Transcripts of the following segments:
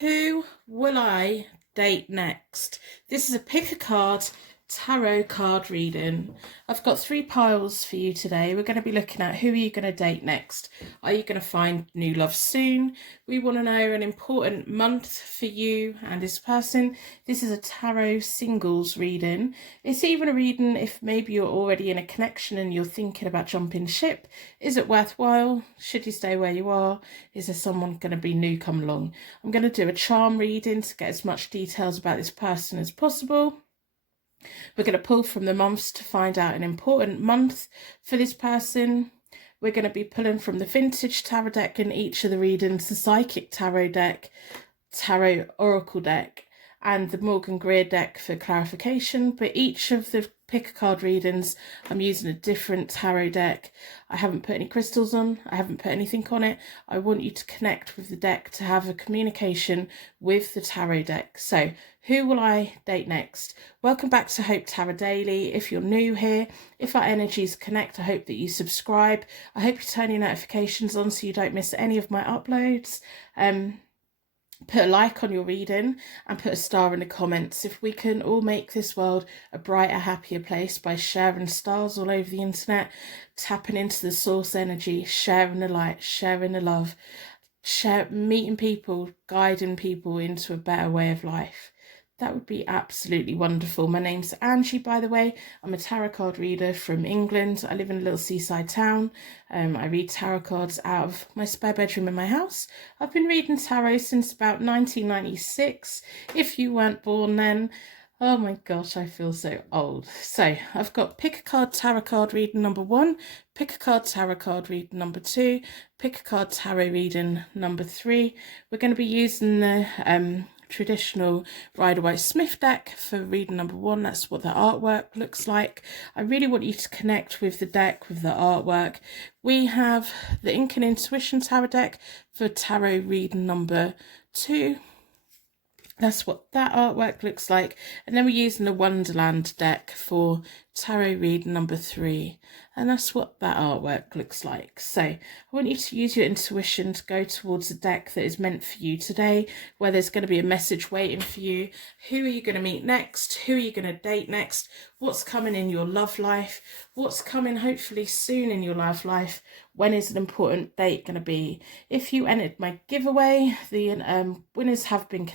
Who will I date next? This is a pick a card tarot card reading. I've got 3 piles for you today. We're going to be looking at who are you going to date next? Are you going to find new love soon? We want to know an important month for you and this person. This is a tarot singles reading. It's even a reading if maybe you're already in a connection and you're thinking about jumping ship. Is it worthwhile? Should you stay where you are? Is there someone going to be new come along? I'm going to do a charm reading to get as much details about this person as possible. We're going to pull from the months to find out an important month for this person. We're going to be pulling from the vintage tarot deck in each of the readings, the psychic tarot deck, tarot oracle deck, and the Morgan Greer deck for clarification. But each of the pick a card readings, I'm using a different tarot deck. I haven't put any crystals on. I haven't put anything on it. I want you to connect with the deck to have a communication with the tarot deck. So who will I date next? Welcome back to Hope Tarot Daily. If you're new here, if our energies connect, I hope that you subscribe. I hope you turn your notifications on so you don't miss any of my uploads. Put a like on your reading and put a star in the comments. If we can all make this world a brighter, happier place by sharing stars all over the internet, tapping into the source energy, sharing the light, sharing the love, meeting people, guiding people into a better way of life. That would be absolutely wonderful. My name's Angie, by the way. I'm a tarot card reader from England. I live in a little seaside town. I read tarot cards out of my spare bedroom in my house. I've been reading tarot since about 1996. If you weren't born then, oh my gosh, I feel so old. So I've got pick a card tarot card reading number 1, pick a card tarot card reading number 2, pick a card tarot reading number 3. We're going to be using the traditional Rider-Waite-Smith deck for reading number 1. That's what the artwork looks like. I really want you to connect with the deck, with the artwork. We have the Ink and Intuition tarot deck for tarot reading number 2. That's what that artwork looks like. And then we're using the Wonderland deck for tarot read number 3. And that's what that artwork looks like. So I want you to use your intuition to go towards a deck that is meant for you today, where there's going to be a message waiting for you. Who are you going to meet next? Who are you going to date next? What's coming in your love life? What's coming hopefully soon in your love life? When is an important date going to be? If you entered my giveaway, the winners have been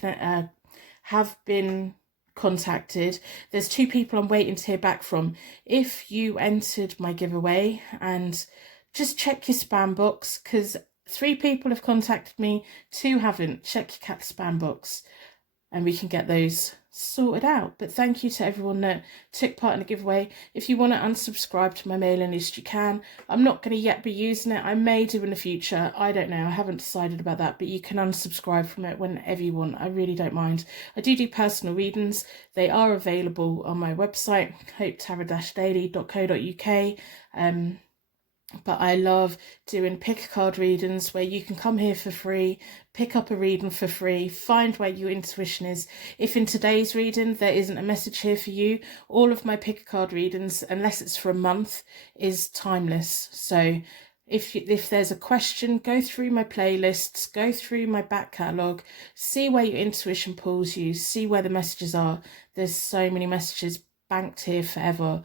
contacted. There's 2 people I'm waiting to hear back from. If you entered my giveaway, and just check your spam box, because 3 people have contacted me, 2 haven't. Check your cat spam box and we can get those sorted out. But thank you to everyone that took part in the giveaway. If you want to unsubscribe to my mailing list, you can. I'm not going to yet be using it. I may do in the future. I don't know. I haven't decided about that, but you can unsubscribe from it whenever you want. I really don't mind. I do personal readings. They are available on my website, hopetarot-daily.co.uk. But I love doing pick a card readings where you can come here for free, pick up a reading for free, find where your intuition is. If in today's reading there isn't a message here for you, all of my pick a card readings, unless it's for a month, is timeless. So if there's a question, go through my playlists, go through my back catalogue, see where your intuition pulls you, see where the messages are. There's so many messages banked here forever.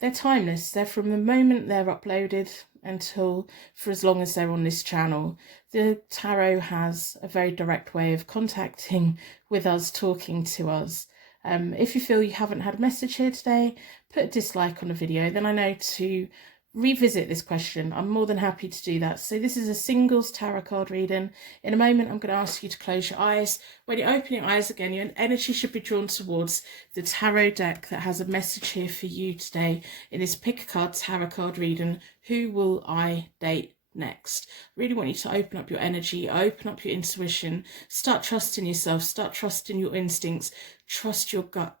They're timeless. They're from the moment they're uploaded until for as long as they're on this channel. The tarot has a very direct way of contacting with us, talking to us. If you feel you haven't had a message here today, put a dislike on the video, then I know to revisit this question. I'm more than happy to do that. So this is a singles tarot card reading. In a moment, I'm going to ask you to close your eyes. When you open your eyes again, your energy should be drawn towards the tarot deck that has a message here for you today in this pick a card tarot card reading. Who will I date next? Really want you to open up your energy, open up your intuition, start trusting yourself, start trusting your instincts, trust your gut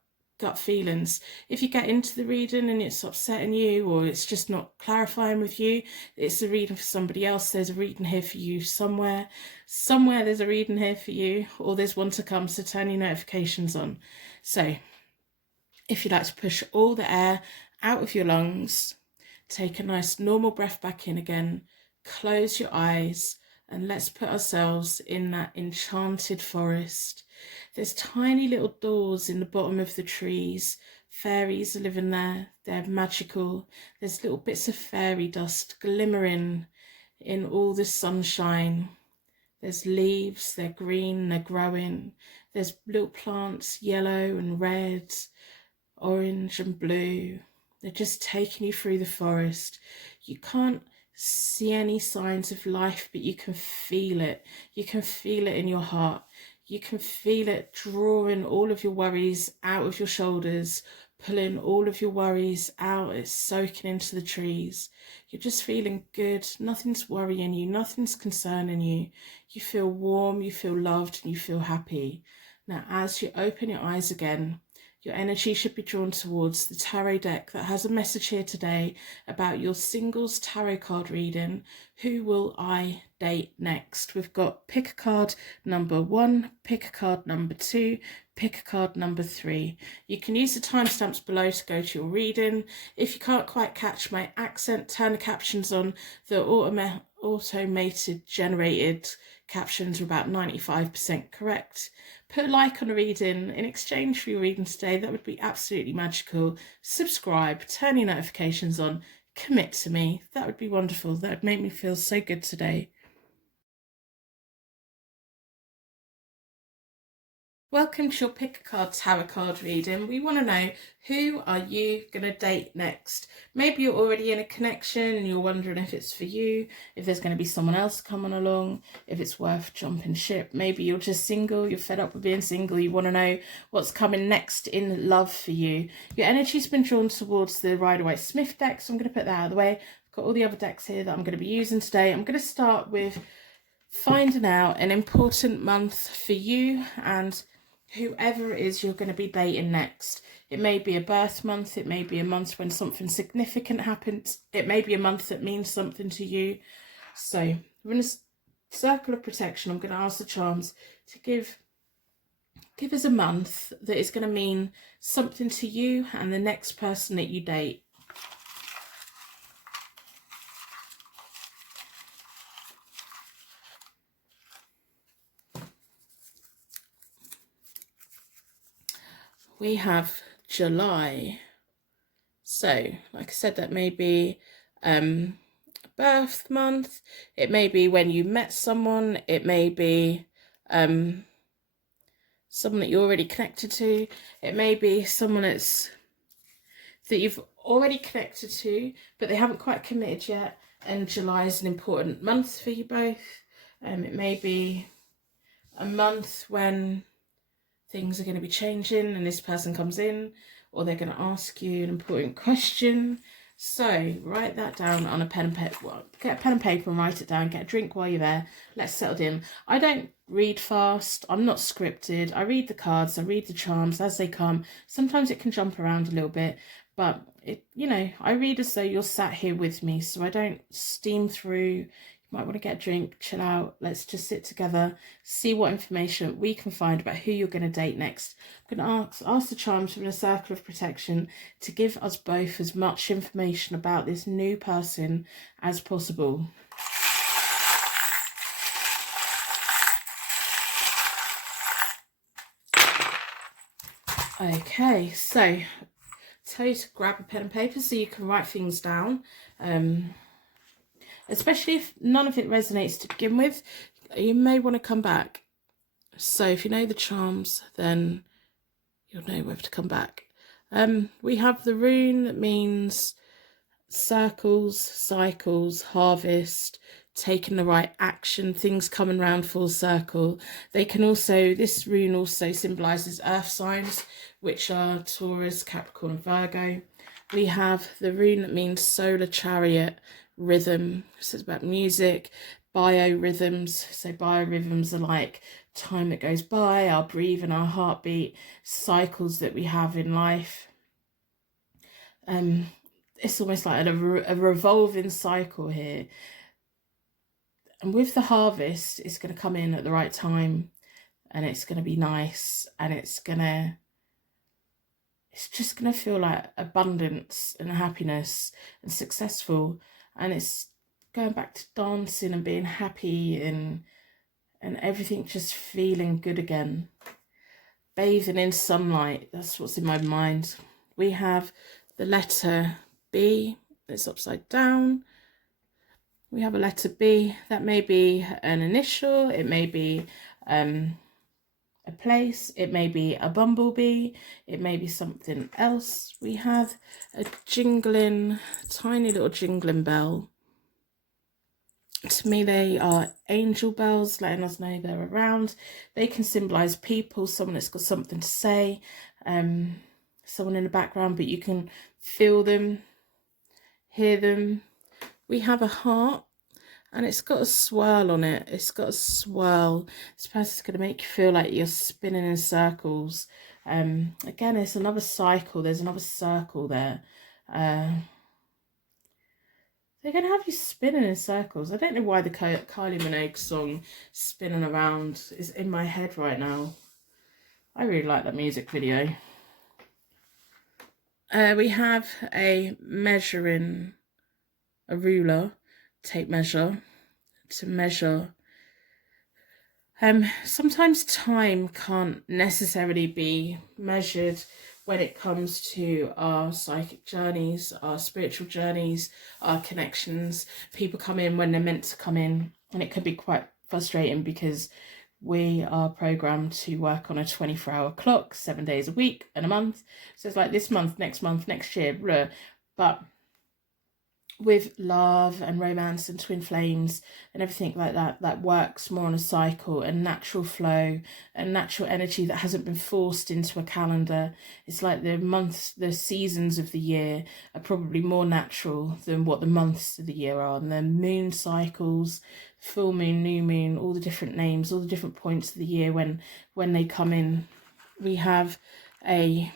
feelings. If you get into the reading and it's upsetting you, or it's just not clarifying with you, it's a reading for somebody else. There's a reading here for you somewhere there's a reading here for you, or there's one to come, so turn your notifications on. So if you'd like to push all the air out of your lungs, take a nice normal breath back in again, close your eyes, and let's put ourselves in that enchanted forest. There's tiny little doors in the bottom of the trees. Fairies are living there. They're magical. There's little bits of fairy dust glimmering in all the sunshine. There's leaves, they're green, they're growing. There's little plants, yellow and red, orange and blue. They're just taking you through the forest. You can't see any signs of life, but you can feel it. You can feel it in your heart. You can feel it drawing all of your worries out of your shoulders, pulling all of your worries out. It's soaking into the trees. You're just feeling good. Nothing's worrying you. Nothing's concerning you. You feel warm, you feel loved, and you feel happy. Now, as you open your eyes again, your energy should be drawn towards the tarot deck that has a message here today about your singles tarot card reading. Who will I date next? We've got pick a card number 1, pick a card number 2, pick a card number 3. You can use the timestamps below to go to your reading. If you can't quite catch my accent, turn the captions on. The automated generated captions are about 95% correct. Put a like on the reading in exchange for your reading today. That would be absolutely magical. Subscribe, turn your notifications on, commit to me. That would be wonderful. That would make me feel so good today. Welcome to your pick a card tarot card reading. We want to know, who are you going to date next? Maybe you're already in a connection and you're wondering if it's for you, if there's going to be someone else coming along, if it's worth jumping ship. Maybe you're just single, you're fed up with being single, you want to know what's coming next in love for you. Your energy's been drawn towards the Rider-Waite-Smith deck, so I'm going to put that out of the way. I've got all the other decks here that I'm going to be using today. I'm going to start with finding out an important month for you and whoever it is you're going to be dating next. It may be a birth month, it may be a month when something significant happens, it may be a month that means something to you. So we're in a circle of protection. I'm going to ask the charms to give us a month that is going to mean something to you and the next person that you date. We have July. So, like I said, that may be birth month. It may be when you met someone. It may be someone that you're already connected to. It may be someone that you've already connected to, but they haven't quite committed yet. And July is an important month for you both. It may be a month when things are going to be changing and this person comes in, or they're going to ask you an important question. So write that down on a pen and paper. Well, get a pen and paper and write it down. Get a drink while you're there. Let's settle in. I don't read fast. I'm not scripted. I read the cards. I read the charms as they come. Sometimes it can jump around a little bit, but I read as though you're sat here with me, so I don't steam through. Might want to get a drink, chill out. Let's just sit together, see what information we can find about who you're going to date next. I'm going to ask the charms from the circle of protection to give us both as much information about this new person as possible. Okay, so tell you to grab a pen and paper so you can write things down. Especially if none of it resonates to begin with, you may want to come back. So if you know the charms, then you'll know whether to come back. We have the rune that means circles, cycles, harvest, taking the right action, things coming round full circle. This rune also symbolises earth signs, which are Taurus, Capricorn, Virgo. We have the rune that means solar chariot, rhythm. So it's about music, biorhythms. So biorhythms are like time that goes by, our breathing, our heartbeat, cycles that we have in life. It's almost like a revolving cycle here. And with the harvest, it's going to come in at the right time, and it's going to be nice, and it's just going to feel like abundance and happiness and successful. And it's going back to dancing and being happy and everything just feeling good again. Bathing in sunlight, that's what's in my mind. We have the letter B, it's upside down. We have a letter B, that may be an initial, it may be a place, it may be a bumblebee, it may be something else. We have a jingling, tiny little jingling bell. To me, they are angel bells letting us know they're around. They can symbolize people, someone that's got something to say, someone in the background, but you can feel them, hear them. We have a heart, and it's got a swirl on it. It's got a swirl. This person's going to make you feel like you're spinning in circles. Again, it's another cycle. There's another circle there. They're going to have you spinning in circles. I don't know why the Kylie Minogue song Spinning Around is in my head right now. I really like that music video. We have a ruler, tape measure, to measure. Sometimes time can't necessarily be measured when it comes to our psychic journeys, our spiritual journeys, our connections. People come in when they're meant to come in, and it can be quite frustrating because we are programmed to work on a 24-hour clock, 7 days a week and a month. So it's like this month, next year, blah. But with love and romance and twin flames and everything like that, that works more on a cycle and natural flow and natural energy that hasn't been forced into a calendar. It's like the months, the seasons of the year are probably more natural than what the months of the year are. And the moon cycles, full moon, new moon, all the different names, all the different points of the year when they come in. We have a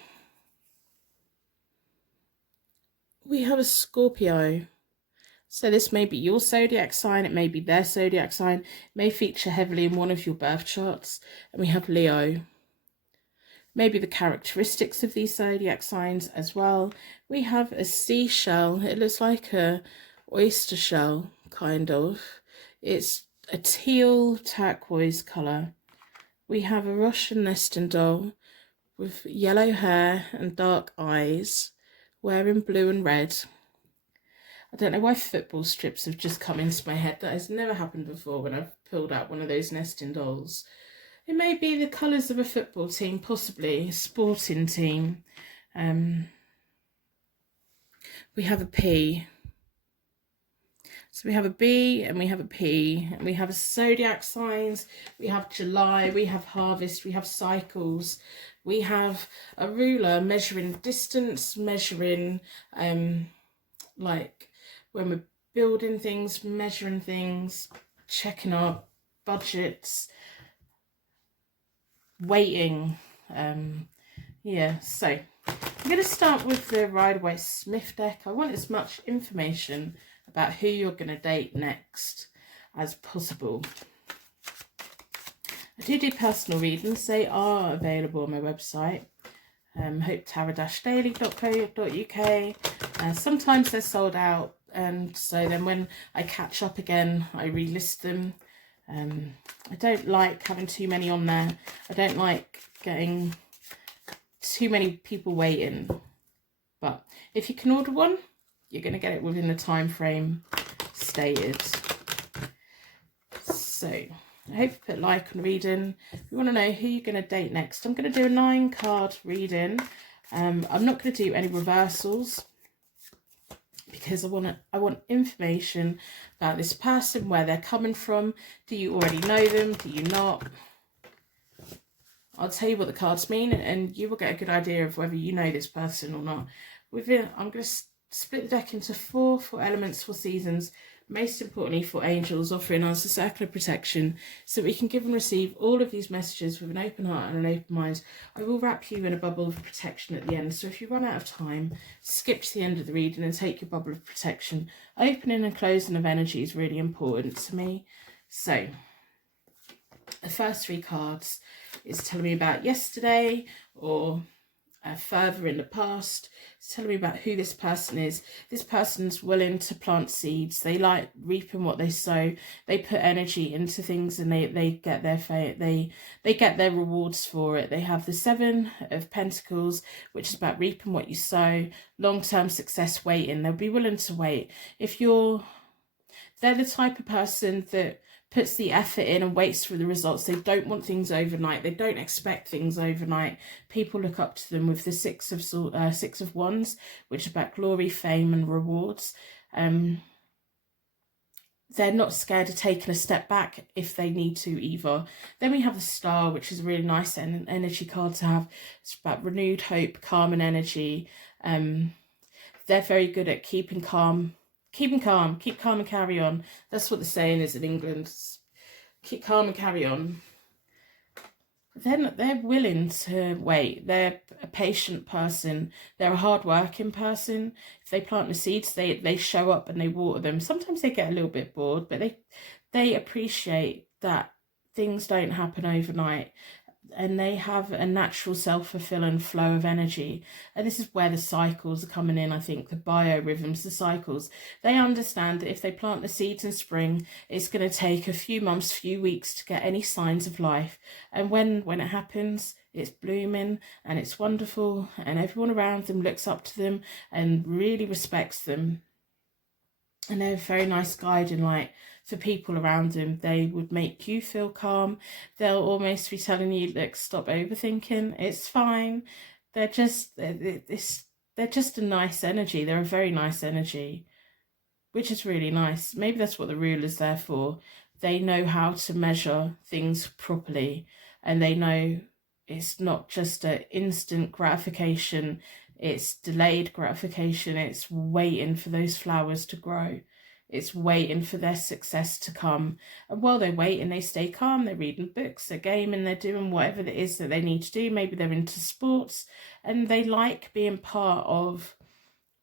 Scorpio. So this may be your zodiac sign, it may be their zodiac sign, it may feature heavily in one of your birth charts. And we have Leo. Maybe the characteristics of these zodiac signs as well. We have a seashell. It looks like a oyster shell, kind of. It's a teal turquoise colour. We have a Russian nesting doll with yellow hair and dark eyes, wearing blue and red. I don't know why football strips have just come into my head. That has never happened before when I've pulled out one of those nesting dolls. It may be the colours of a football team, possibly a sporting team. We have a P. So we have a B and we have a P, and we have a zodiac signs, we have July, we have harvest, we have cycles, we have a ruler measuring distance, measuring like when we're building things, measuring things, checking our budgets, waiting. Yeah, so I'm going to start with the Rider-Waite-Smith deck. I want as much information about who you're going to date next as possible. I do personal readings. They are available on my website, hopetarot-daily.co.uk. Sometimes they're sold out, and so then when I catch up again, I relist them. I don't like having too many on there. I don't like getting too many people waiting. But if you can order one, you're going to get it within the time frame stated. So I hope you put like on reading. If you want to know who you're going to date next, I'm going to do a 9-card reading. I'm not going to do any reversals because I want information about this person, where they're coming from. Do you already know them? Do you not? I'll tell you what the cards mean, and you will get a good idea of whether you know this person or not. I'm going to split the deck into four elements, 4 seasons, most importantly for angels, offering us a circle of protection so we can give and receive all of these messages with an open heart and an open mind. I will wrap you in a bubble of protection at the end, so if you run out of time, skip to the end of the reading and take your bubble of protection. Opening and closing of energy is really important to me. So the first 3 cards is telling me about yesterday, or further in the past. It's telling me about who this person is. This person's willing to plant seeds. They like reaping what they sow. They put energy into things, and they get their they get their rewards for it. They have the Seven of Pentacles, which is about reaping what you sow. Long-term success waiting. They'll be willing to wait. They're the type of person that puts the effort in and waits for the results. They don't want things overnight. They don't expect things overnight. People look up to them with the Six of Wands, which is about glory, fame, and rewards. They're not scared of taking a step back if they need to either. Then we have the Star, which is a really nice energy card to have. It's about renewed hope, calm, and energy. They're very good at keeping calm. Keep calm and carry on. That's what the saying is in England. Keep calm and carry on. Then they're willing to wait. They're a patient person. They're a hard-working person. If they plant the seeds, they show up and they water them. Sometimes they get a little bit bored, but they appreciate that things don't happen overnight. And they have a natural self-fulfilling flow of energy. And this is where the cycles are coming in, I think, the biorhythms, the cycles. They understand that if they plant the seeds in spring, it's going to take a few months, few weeks to get any signs of life. And when it happens, it's blooming and it's wonderful, and everyone around them looks up to them and really respects them. And they're a very nice guiding light for people around them. They would make you feel calm. They'll almost be telling you, look, stop overthinking. It's fine. They're just a nice energy. They're a very nice energy, which is really nice. Maybe that's what the ruler's there for. They know how to measure things properly, and they know it's not just an instant gratification. It's delayed gratification. It's waiting for those flowers to grow. It's waiting for their success to come. And while they wait and they stay calm, they're reading books, they're gaming, they're doing whatever it is that they need to do. Maybe they're into sports, and they like being part of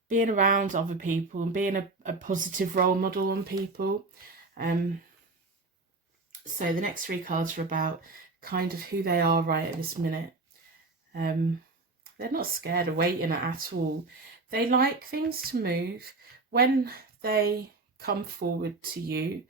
being around other people and being a positive role model on people. So the next three cards are about kind of who they are right at this minute. They're not scared of waiting at all. They like things to move. When they come forward to you,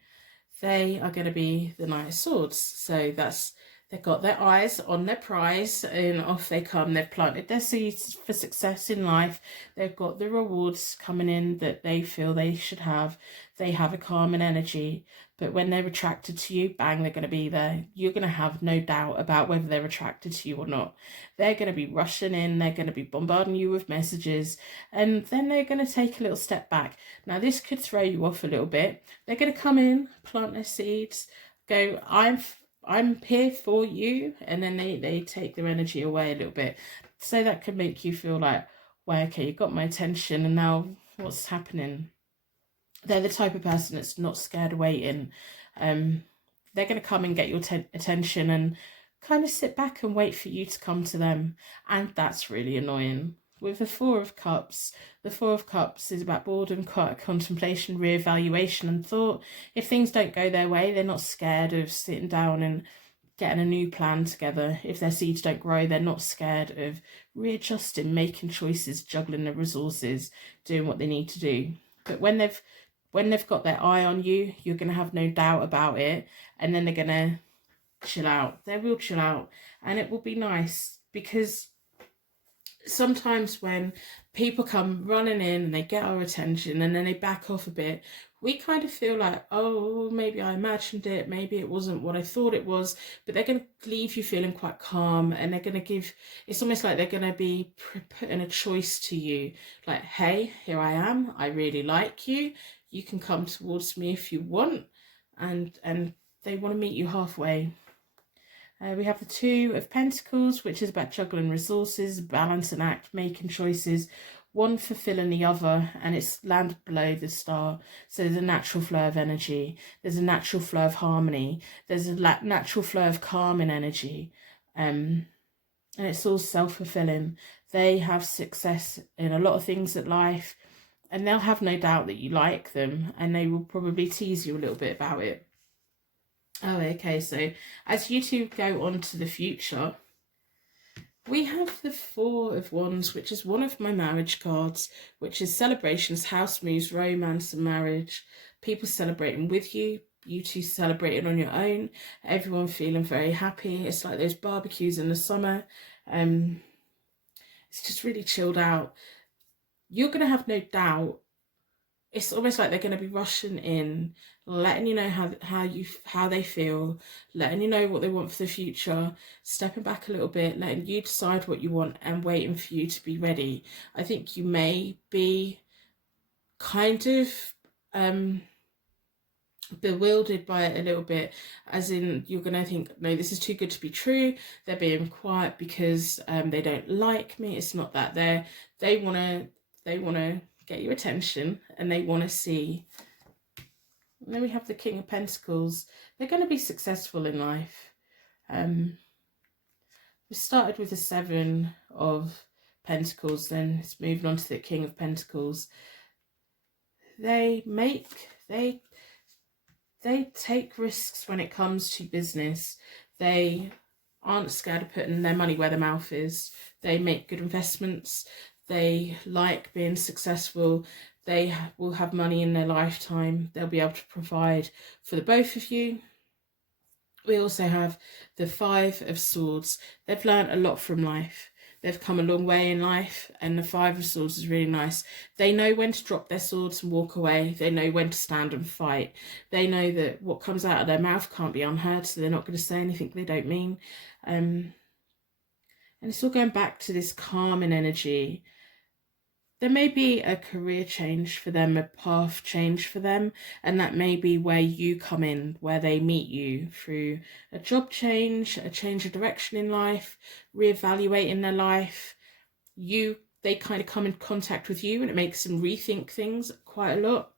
they are going to be the Knight of Swords. So they've got their eyes on their prize, and off they come. They've planted their seeds for success in life. They've got the rewards coming in that they feel they should have. They have a calming energy, but when they're attracted to you, bang, they're going to be there. You're going to have no doubt about whether they're attracted to you or not. They're going to be rushing in. They're going to be bombarding you with messages, and then they're going to take a little step back. Now, this could throw you off a little bit. They're going to come in, plant their seeds, go, I'm here for you, and then they take their energy away a little bit. So that could make you feel like, well, okay, you got my attention, and now what's happening? They're the type of person that's not scared of waiting. They're going to come and get your attention and kind of sit back and wait for you to come to them. And that's really annoying. With the Four of Cups is about boredom, contemplation, reevaluation, and thought. If things don't go their way, they're not scared of sitting down and getting a new plan together. If their seeds don't grow, they're not scared of readjusting, making choices, juggling the resources, doing what they need to do. But when they've got their eye on you, you're going to have no doubt about it, and then they're going to chill out. They will chill out, and it will be nice, because sometimes when people come running in and they get our attention and then they back off a bit, we kind of feel like, oh, maybe I imagined it, maybe it wasn't what I thought it was. But they're going to leave you feeling quite calm, and they're going to it's almost like they're going to be putting a choice to you, like, hey, here I am, I really like you, you can come towards me if you want, and they want to meet you halfway. We have the Two of Pentacles, which is about juggling resources, balance and act, making choices, one fulfilling the other, and it's landed below the Star. So there's a natural flow of energy. There's a natural flow of harmony. There's a natural flow of calming energy. And it's all self-fulfilling. They have success in a lot of things at life, and they'll have no doubt that you like them, and they will probably tease you a little bit about it. Oh, okay, so as you two go on to the future, We have the Four of Wands, which is one of my marriage cards, which is celebrations, house moves, romance and marriage. People celebrating with you, you two celebrating on your own, everyone feeling very happy. It's like those barbecues in the summer. It's just really chilled out. You're going to have no doubt. It's almost like they're going to be rushing in, letting you know how they feel, letting you know what they want for the future, stepping back a little bit, letting you decide what you want and waiting for you to be ready. I think you may be kind of bewildered by it a little bit, as in you're going to think, no, this is too good to be true. They're being quiet because they don't like me. It's not that. They want to get your attention and they want to see. And then we have the King of Pentacles. They're going to be successful in life. We started with the Seven of Pentacles, then it's moving on to the King of Pentacles. They take risks when it comes to business. They aren't scared of putting their money where their mouth is. They make good investments. They like being successful. They will have money in their lifetime. They'll be able to provide for the both of you. We also have the Five of Swords. They've learned a lot from life. They've come a long way in life, and the Five of Swords is really nice. They know when to drop their swords and walk away. They know when to stand and fight. They know that what comes out of their mouth can't be unheard, so they're not going to say anything they don't mean. And it's all going back to this calming energy. There may be a career change for them, a path change for them, and that may be where you come in, where they meet you through a job change, a change of direction in life, reevaluating their life. They kind of come in contact with you and it makes them rethink things quite a lot.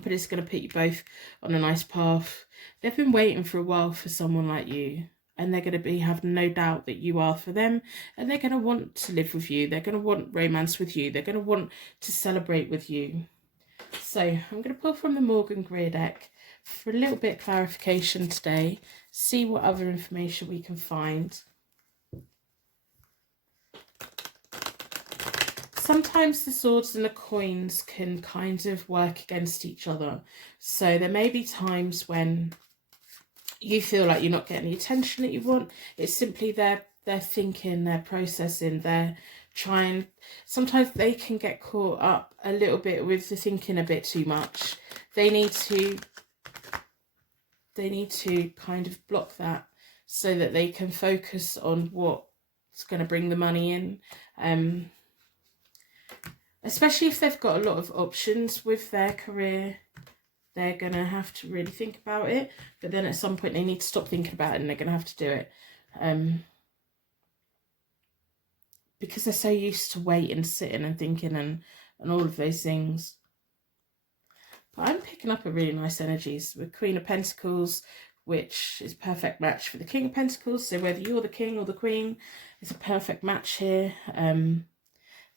But it's going to put you both on a nice path. They've been waiting for a while for someone like you. And they're going to have no doubt that you are for them. And they're going to want to live with you. They're going to want romance with you. They're going to want to celebrate with you. So I'm going to pull from the Morgan Greer deck for a little bit of clarification today. See what other information we can find. Sometimes the swords and the coins can kind of work against each other. So there may be times when you feel like you're not getting the attention that you want. It's simply they're thinking, they're processing, they're trying. Sometimes they can get caught up a little bit with the thinking a bit too much. They need to kind of block that so that they can focus on what's going to bring the money in. Especially if they've got a lot of options with their career. They're going to have to really think about it. But then at some point they need to stop thinking about it and they're going to have to do it. Because they're so used to waiting, sitting and thinking and all of those things. But I'm picking up a really nice energies with Queen of Pentacles, which is a perfect match for the King of Pentacles. So whether you're the King or the Queen, it's a perfect match here.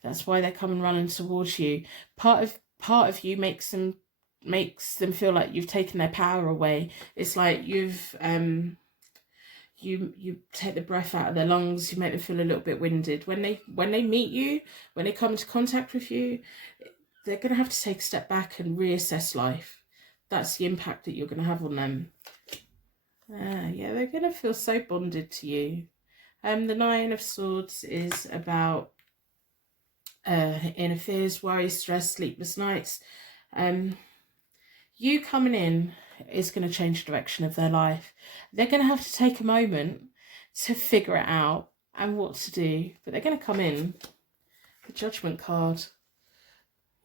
That's why they're coming running towards you. Part of you makes them feel like you've taken their power away. It's like you've you take the breath out of their lungs. You make them feel a little bit winded when they meet you, when they come into contact with you. They're going to have to take a step back and reassess life. That's the impact that you're going to have on them. Yeah, they're going to feel so bonded to you. The Nine of Swords is about inner fears, worries, stress, sleepless nights. You coming in is going to change the direction of their life. They're going to have to take a moment to figure it out and what to do. But they're going to come in. The Judgment card.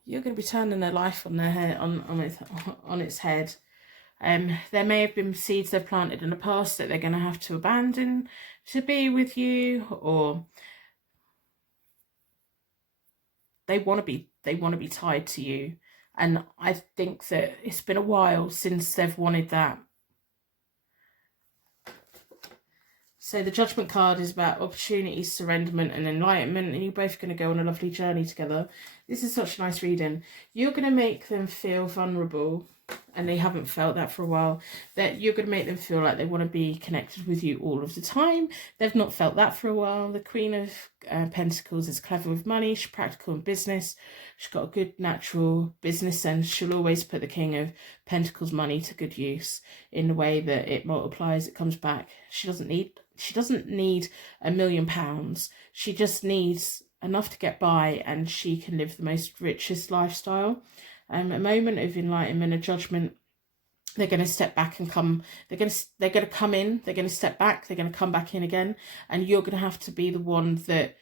You're going to be turning their life on their head, on its head. There may have been seeds they've planted in the past that they're going to have to abandon to be with you, or they want to be tied to you. And I think that it's been a while since they've wanted that. So the Judgment card is about opportunity, surrenderment and enlightenment. And you're both going to go on a lovely journey together. This is such a nice reading. You're going to make them feel vulnerable. and they haven't felt that for a while, that you're going to make them feel like they want to be connected with you all of the time. They've not felt that for a while. The Queen of Pentacles is clever with money. She's practical in business. She's got a good natural business sense. She'll always put the King of Pentacles money to good use in the way that it multiplies, it comes back. She doesn't need £1 million. She just needs enough to get by, and she can live the most richest lifestyle. A moment of enlightenment, a judgment. They're going to step back and come. They're going to come in. They're going to step back. They're going to come back in again, and you're going to have to be the one that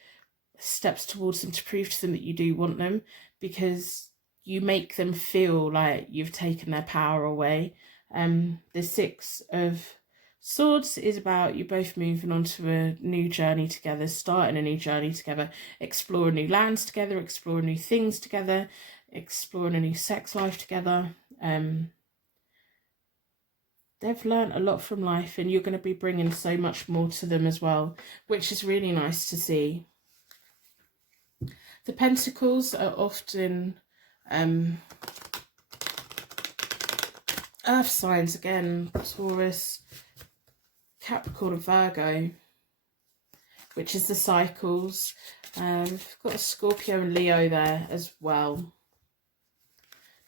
steps towards them to prove to them that you do want them, because you make them feel like you've taken their power away. The Six of Swords is about you both moving on to a new journey together, starting a new journey together, exploring new lands together, exploring new things together, exploring a new sex life together. They've learned a lot from life, and you're going to be bringing so much more to them as well, which is really nice to see. The Pentacles are often earth signs again, Taurus, Capricorn and Virgo, which is the cycles. We've got a Scorpio and Leo there as well.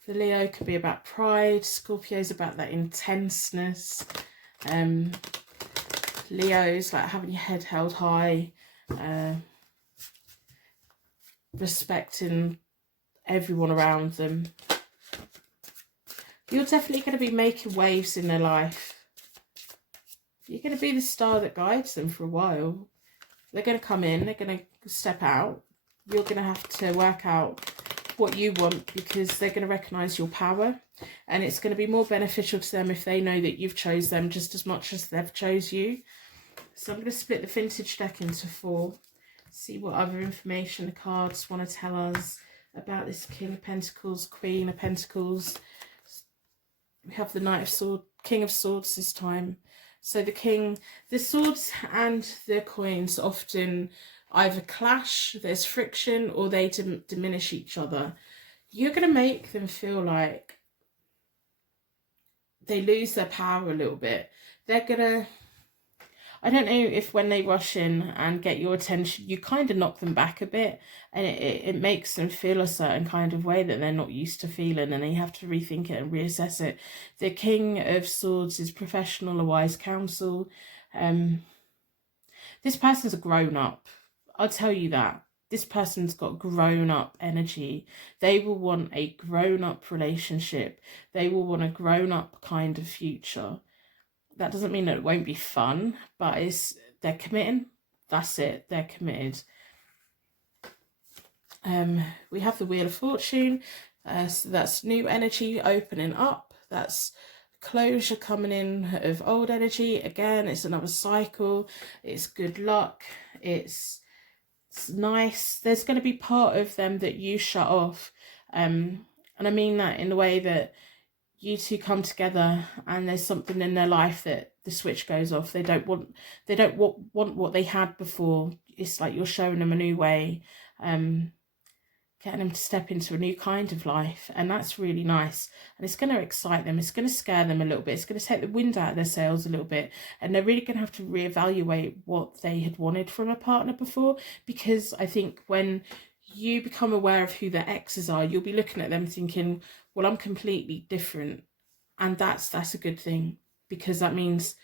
The Leo could be about pride. Scorpio's about that intenseness. Leo's like having your head held high, respecting everyone around them. You're definitely going to be making waves in their life. You're going to be the star that guides them for a while. They're going to come in, they're going to step out. You're going to have to work out what you want, because they're going to recognise your power, and it's going to be more beneficial to them if they know that you've chose them just as much as they've chose you. So I'm going to split the vintage deck into 4, see what other information the cards want to tell us about this King of Pentacles, Queen of Pentacles. We have the Knight of Swords, King of Swords this time. So the swords and the coins often either clash, there's friction, or they diminish each other. You're going to make them feel like they lose their power a little bit. They're going to, I don't know if when they rush in and get your attention, you kind of knock them back a bit, and it makes them feel a certain kind of way that they're not used to feeling, and they have to rethink it and reassess it. The King of Swords is professional, a wise counsel. This person's a grown-up. I'll tell you that. This person's got grown-up energy. They will want a grown-up relationship. They will want a grown-up kind of future. That doesn't mean that it won't be fun, but they're committing. That's it. They're committed. We have the Wheel of Fortune. So that's new energy opening up. That's closure coming in of old energy. Again, it's another cycle. It's good luck. It's nice. There's going to be part of them that you shut off. And I mean that in the way that you two come together and there's something in their life that the switch goes off. They don't want what they had before. It's like you're showing them a new way, getting them to step into a new kind of life, and that's really nice. And it's going to excite them. It's going to scare them a little bit. It's going to take the wind out of their sails a little bit, and they're really going to have to reevaluate what they had wanted from a partner before, because I think when you become aware of who their exes are, you'll be looking at them thinking, well, I'm completely different. And that's a good thing, because that means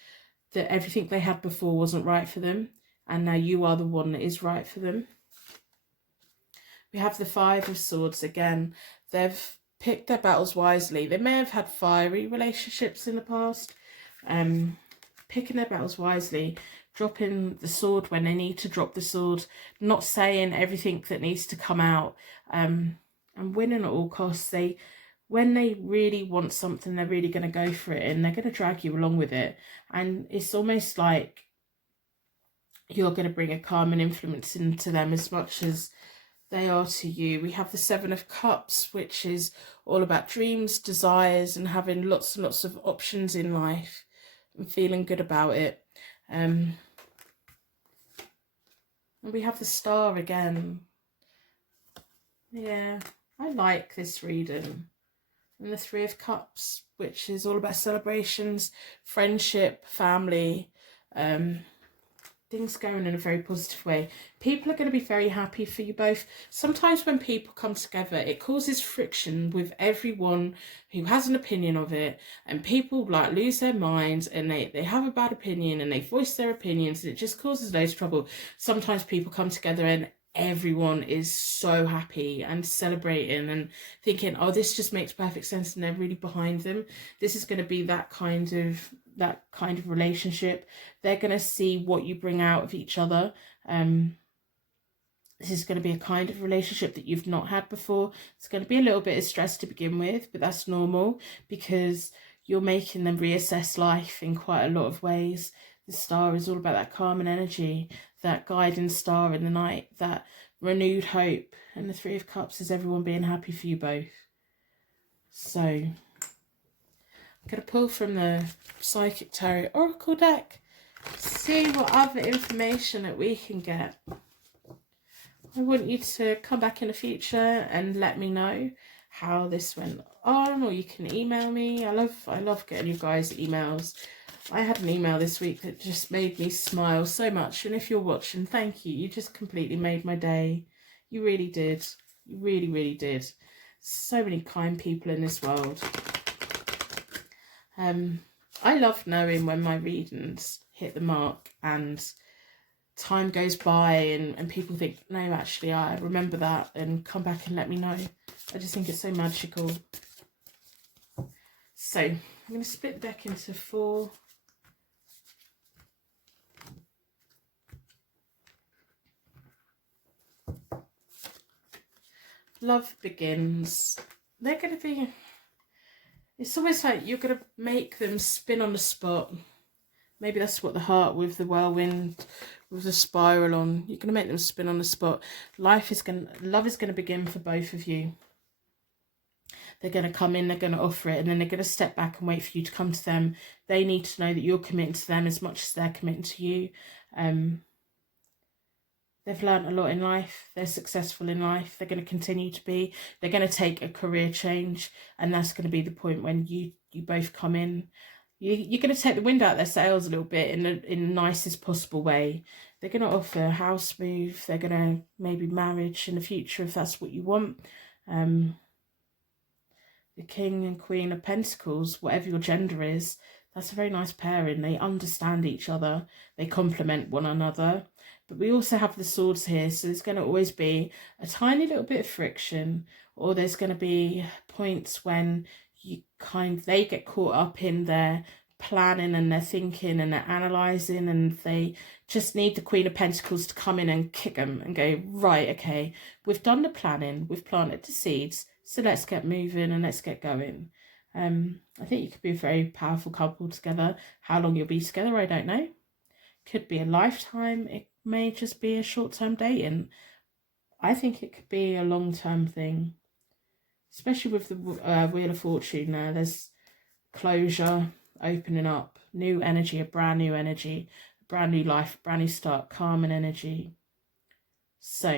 that everything they had before wasn't right for them, and now you are the one that is right for them. We have the Five of Swords again. They've picked their battles wisely. They may have had fiery relationships in the past. Picking their battles wisely, dropping the sword when they need to drop the sword, not saying everything that needs to come out, and winning at all costs. When they really want something, they're really going to go for it, and they're going to drag you along with it. And it's almost like you're going to bring a calming influence into them as much as they are to you. We have the Seven of Cups, which is all about dreams, desires, and having lots and lots of options in life and feeling good about it. And we have the Star again. Yeah, I like this reading. And the Three of Cups, which is all about celebrations, friendship, family, things going in a very positive way. People are going to be very happy for you both. Sometimes when people come together, it causes friction with everyone who has an opinion of it, and people like lose their minds, and they have a bad opinion and they voice their opinions, and it just causes loads of trouble. Sometimes people come together and everyone is so happy and celebrating and thinking, oh, this just makes perfect sense, and they're really behind them. This is going to be that kind of relationship. They're going to see what you bring out of each other. This is going to be a kind of relationship that you've not had before. It's going to be a little bit of stress to begin with, but that's normal because you're making them reassess life in quite a lot of ways. The Star is all about that calm and energy, that guiding star in the night, that renewed hope. And the Three of Cups is everyone being happy for you both. So I'm going to pull from the Psychic Tarot Oracle deck, see what other information that we can get. I want you to come back in the future and let me know how this went on, or you can email me. I love getting you guys emails. I had an email this week that just made me smile so much, and if you're watching, thank you. You just completely made my day. You really did. You really, really did. So many kind people in this world. I love knowing when my readings hit the mark and time goes by and people think, no, actually, I remember that, and come back and let me know. I just think it's so magical. So I'm going to split the deck into 4. Love begins. They're going to be... It's almost like you're going to make them spin on the spot. Maybe that's what the heart with the whirlwind, with the spiral on. You're going to make them spin on the spot. Love is going to begin for both of you. They're going to come in, they're going to offer it, and then they're going to step back and wait for you to come to them. They need to know that you're committing to them as much as they're committing to you. They've learned a lot in life. They're successful in life. They're going to continue to be. They're going to take a career change, and that's going to be the point when you both come in. You're going to take the wind out of their sails a little bit in the nicest possible way. They're going to offer a house move. They're going to maybe marriage in the future if that's what you want. The King and Queen of Pentacles, whatever your gender is, that's a very nice pairing. They understand each other. They complement one another. But we also have the Swords here, so there's going to always be a tiny little bit of friction, or there's going to be points when they get caught up in their planning and their thinking and their analysing, and they just need the Queen of Pentacles to come in and kick them and go, right, okay, we've done the planning, we've planted the seeds, so let's get moving and let's get going. I think you could be a very powerful couple together. How long you'll be together, I don't know. Could be a lifetime. It may just be a short-term dating. I think it could be a long-term thing, especially with the Wheel of Fortune there. There's closure, opening up, new energy, a brand new energy, a brand new life, brand new start, calm and energy. So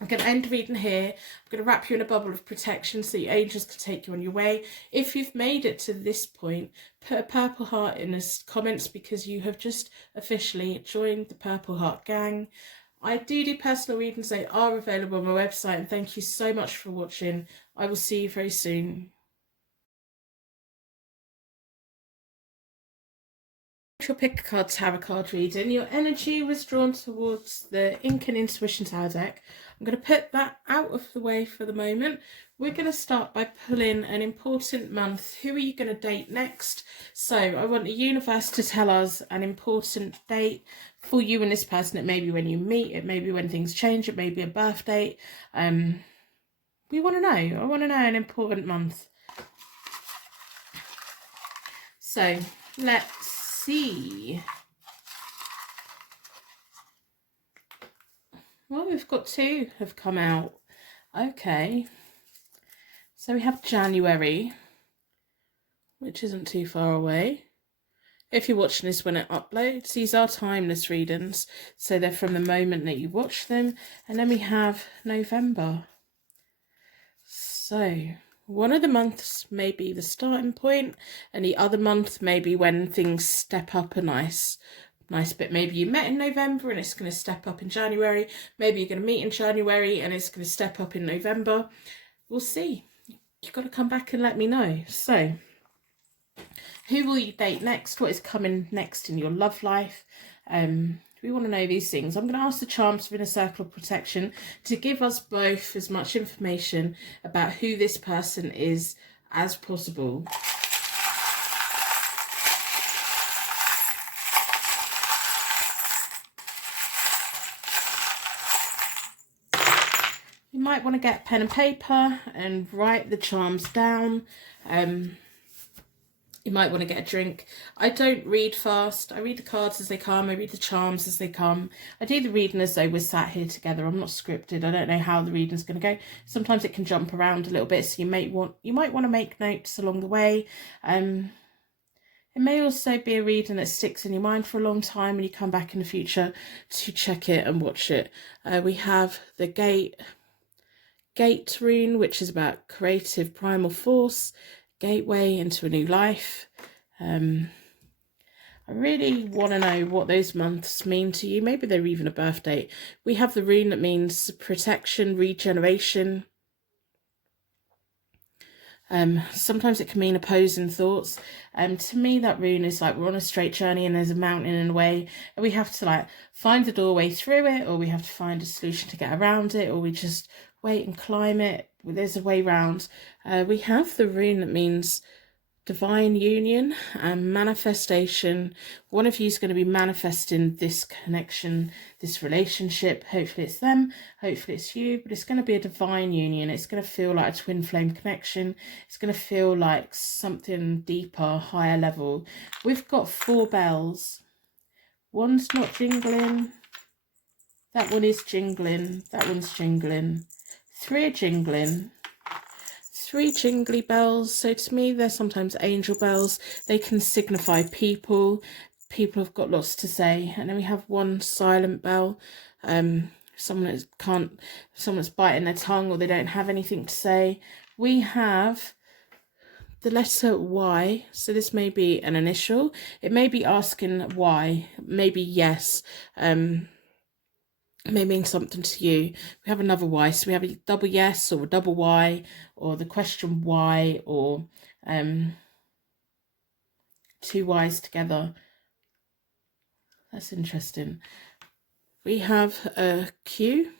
I'm going to end reading here. I'm going to wrap you in a bubble of protection so your angels can take you on your way. If you've made it to this point, put a purple heart in the comments because you have just officially joined the Purple Heart gang. I do personal readings. They are available on my website, and thank you so much for watching. I will see you very soon. Your pick a card tarot card reading. Your energy was drawn towards the Ink and Intuition Tarot deck. I'm going to put that out of the way for the moment. We're going to start by pulling an important month. Who are you going to date next? So I want the universe to tell us an important date for you and this person. It may be when you meet. It may be when things change. It may be a birth date. We want to know. I want to know an important month. So let's see. Well, we've got 2 have come out. Okay. So we have January, which isn't too far away. If you're watching this when it uploads, these are timeless readings. So they're from the moment that you watch them. And then we have November. So One of the months may be the starting point, and the other month may be when things step up a nice bit. Maybe you met in November and it's going to step up in January. Maybe you're going to meet in January and it's going to step up in November. We'll see. You've got to come back and let me know. So, who will you date next? What is coming next in your love life? We want to know these things. I'm going to ask the charms within a circle of protection to give us both as much information about who this person is as possible. You might want to get pen and paper and write the charms down. You might want to get a drink. I don't read fast. I read the cards as they come. I read the charms as they come. I do the reading as though we're sat here together. I'm not scripted. I don't know how the reading's going to go. Sometimes it can jump around a little bit, so you might want to make notes along the way. It may also be a reading that sticks in your mind for a long time and you come back in the future to check it and watch it. We have the Gate rune, which is about creative primal force. Gateway into a new life. I really want to know what those months mean to you. Maybe they're even a birth date. We have the rune that means protection, regeneration. Sometimes it can mean opposing thoughts. To me, that rune is like we're on a straight journey and there's a mountain in the way, and we have to like find the doorway through it, or we have to find a solution to get around it, or we just wait and climb it. There's a way round. We have the rune that means divine union and manifestation. One of you is going to be manifesting this connection, this relationship. Hopefully it's them, hopefully it's you, but it's going to be a divine union. It's going to feel like a twin flame connection. It's going to feel like something deeper, higher level. We've got 4 bells. One's not jingling. That one is jingling. That one's jingling. 3 are jingling. 3 jingly bells. So to me, they're sometimes angel bells. They can signify people. People have got lots to say. And then we have 1 silent bell. Someone that's biting their tongue, or they don't have anything to say. We have the letter Y. So this may be an initial. It may be asking why. Maybe yes. May mean something to you. We have another Y, so we have a double yes or a double Y, or the question why, or 2 Y's together. That's interesting. We have a Q.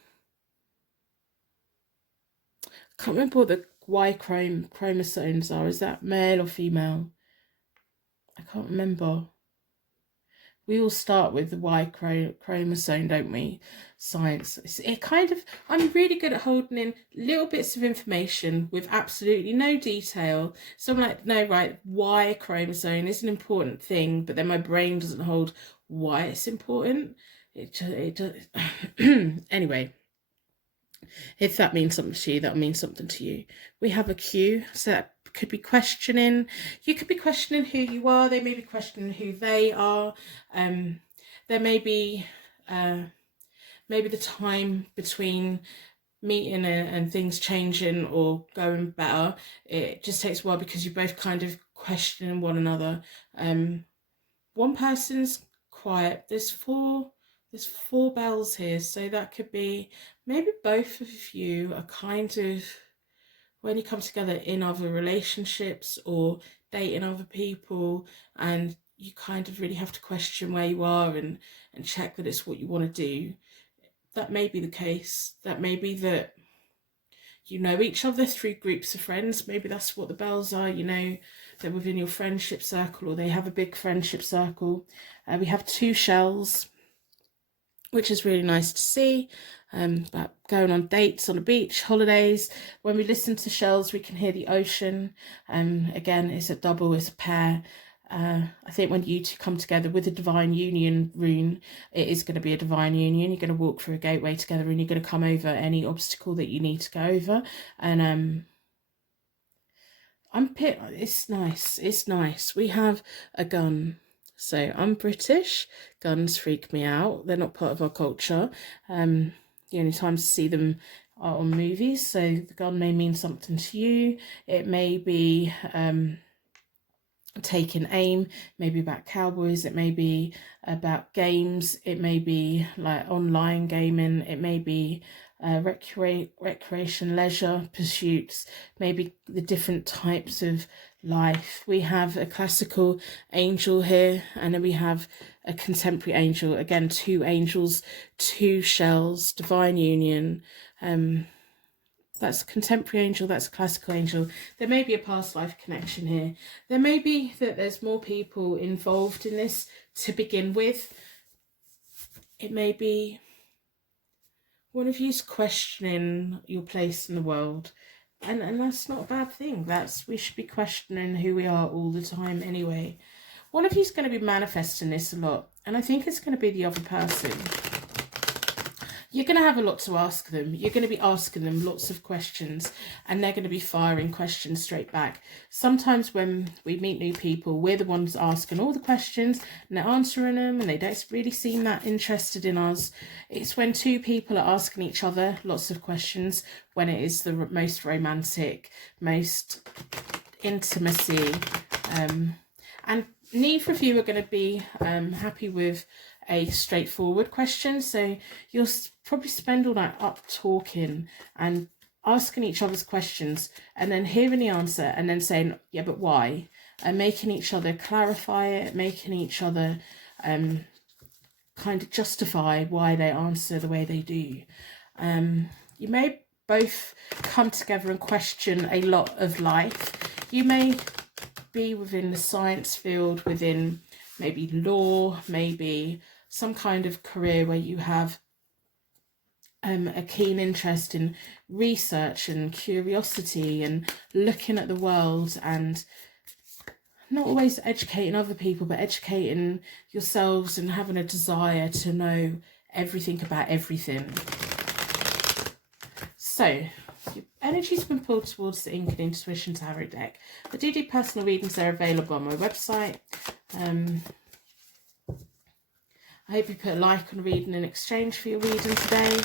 I can't remember what the Y chromosomes are. Is that male or female? I can't remember. We all start with the Y chromosome, don't we? Science. I'm really good at holding in little bits of information with absolutely no detail. So I'm like, no, right, Y chromosome is an important thing, but then my brain doesn't hold why it's important. It does. Anyway, if that means something to you, that'll mean something to you. We have a Q, so that could be questioning. You could be questioning who you are. They may be questioning who they are. There may be maybe the time between meeting and things changing or going better. It just takes a while because you're both kind of questioning one another. One person's quiet. There's four bells here, so that could be maybe both of you are kind of, when you come together in other relationships or dating other people, and you kind of really have to question where you are and check that it's what you want to do. That may be the case. That may be that you know each other through groups of friends. Maybe that's what the bells are. You know, they're within your friendship circle, or they have a big friendship circle. We have 2 shells, which is really nice to see. About going on dates on a beach, holidays. When we listen to shells, we can hear the ocean. Again, it's a double, it's a pair. I think when you 2 come together with a divine union rune, it is going to be a divine union. You're going to walk through a gateway together, and you're going to come over any obstacle that you need to go over. And it's nice. It's nice. We have a gun. So I'm British. Guns freak me out. They're not part of our culture. The only time to see them are on movies, so the gun may mean something to you. It may be taking aim, maybe about cowboys, it may be about games, it may be like online gaming, it may be recreation, leisure pursuits, maybe the different types of life. We have a classical angel here, and then we have a contemporary angel. Again, two angels, two shells, divine union. That's a contemporary angel, that's a classical angel. There may be a past life connection here. There may be that there's more people involved in this to begin with. It may be one of you's questioning your place in the world. And that's not a bad thing. We should be questioning who we are all the time anyway. One of you's going to be manifesting this a lot. And I think it's going to be the other person. You're going to have a lot to ask them. You're going to be asking them lots of questions, and they're going to be firing questions straight back. Sometimes when we meet new people, we're the ones asking all the questions and they're answering them, and they don't really seem that interested in us. It's when two people are asking each other lots of questions, when it is the most romantic, most intimacy. And neither of you are going to be happy with a straightforward question, so you'll probably spend all that up talking and asking each other's questions, and then hearing the answer and then saying, yeah, but why? And making each other clarify it, making each other kind of justify why they answer the way they do. You may both come together and question a lot of life. You may be within the science field, within maybe law, maybe some kind of career where you have a keen interest in research and curiosity and looking at the world, and not always educating other people, but educating yourselves and having a desire to know everything about everything. So your energy's been pulled towards the Ink and Intuition Tarot deck. I do personal readings. They're available on my website. I hope you put a like on reading in exchange for your reading today.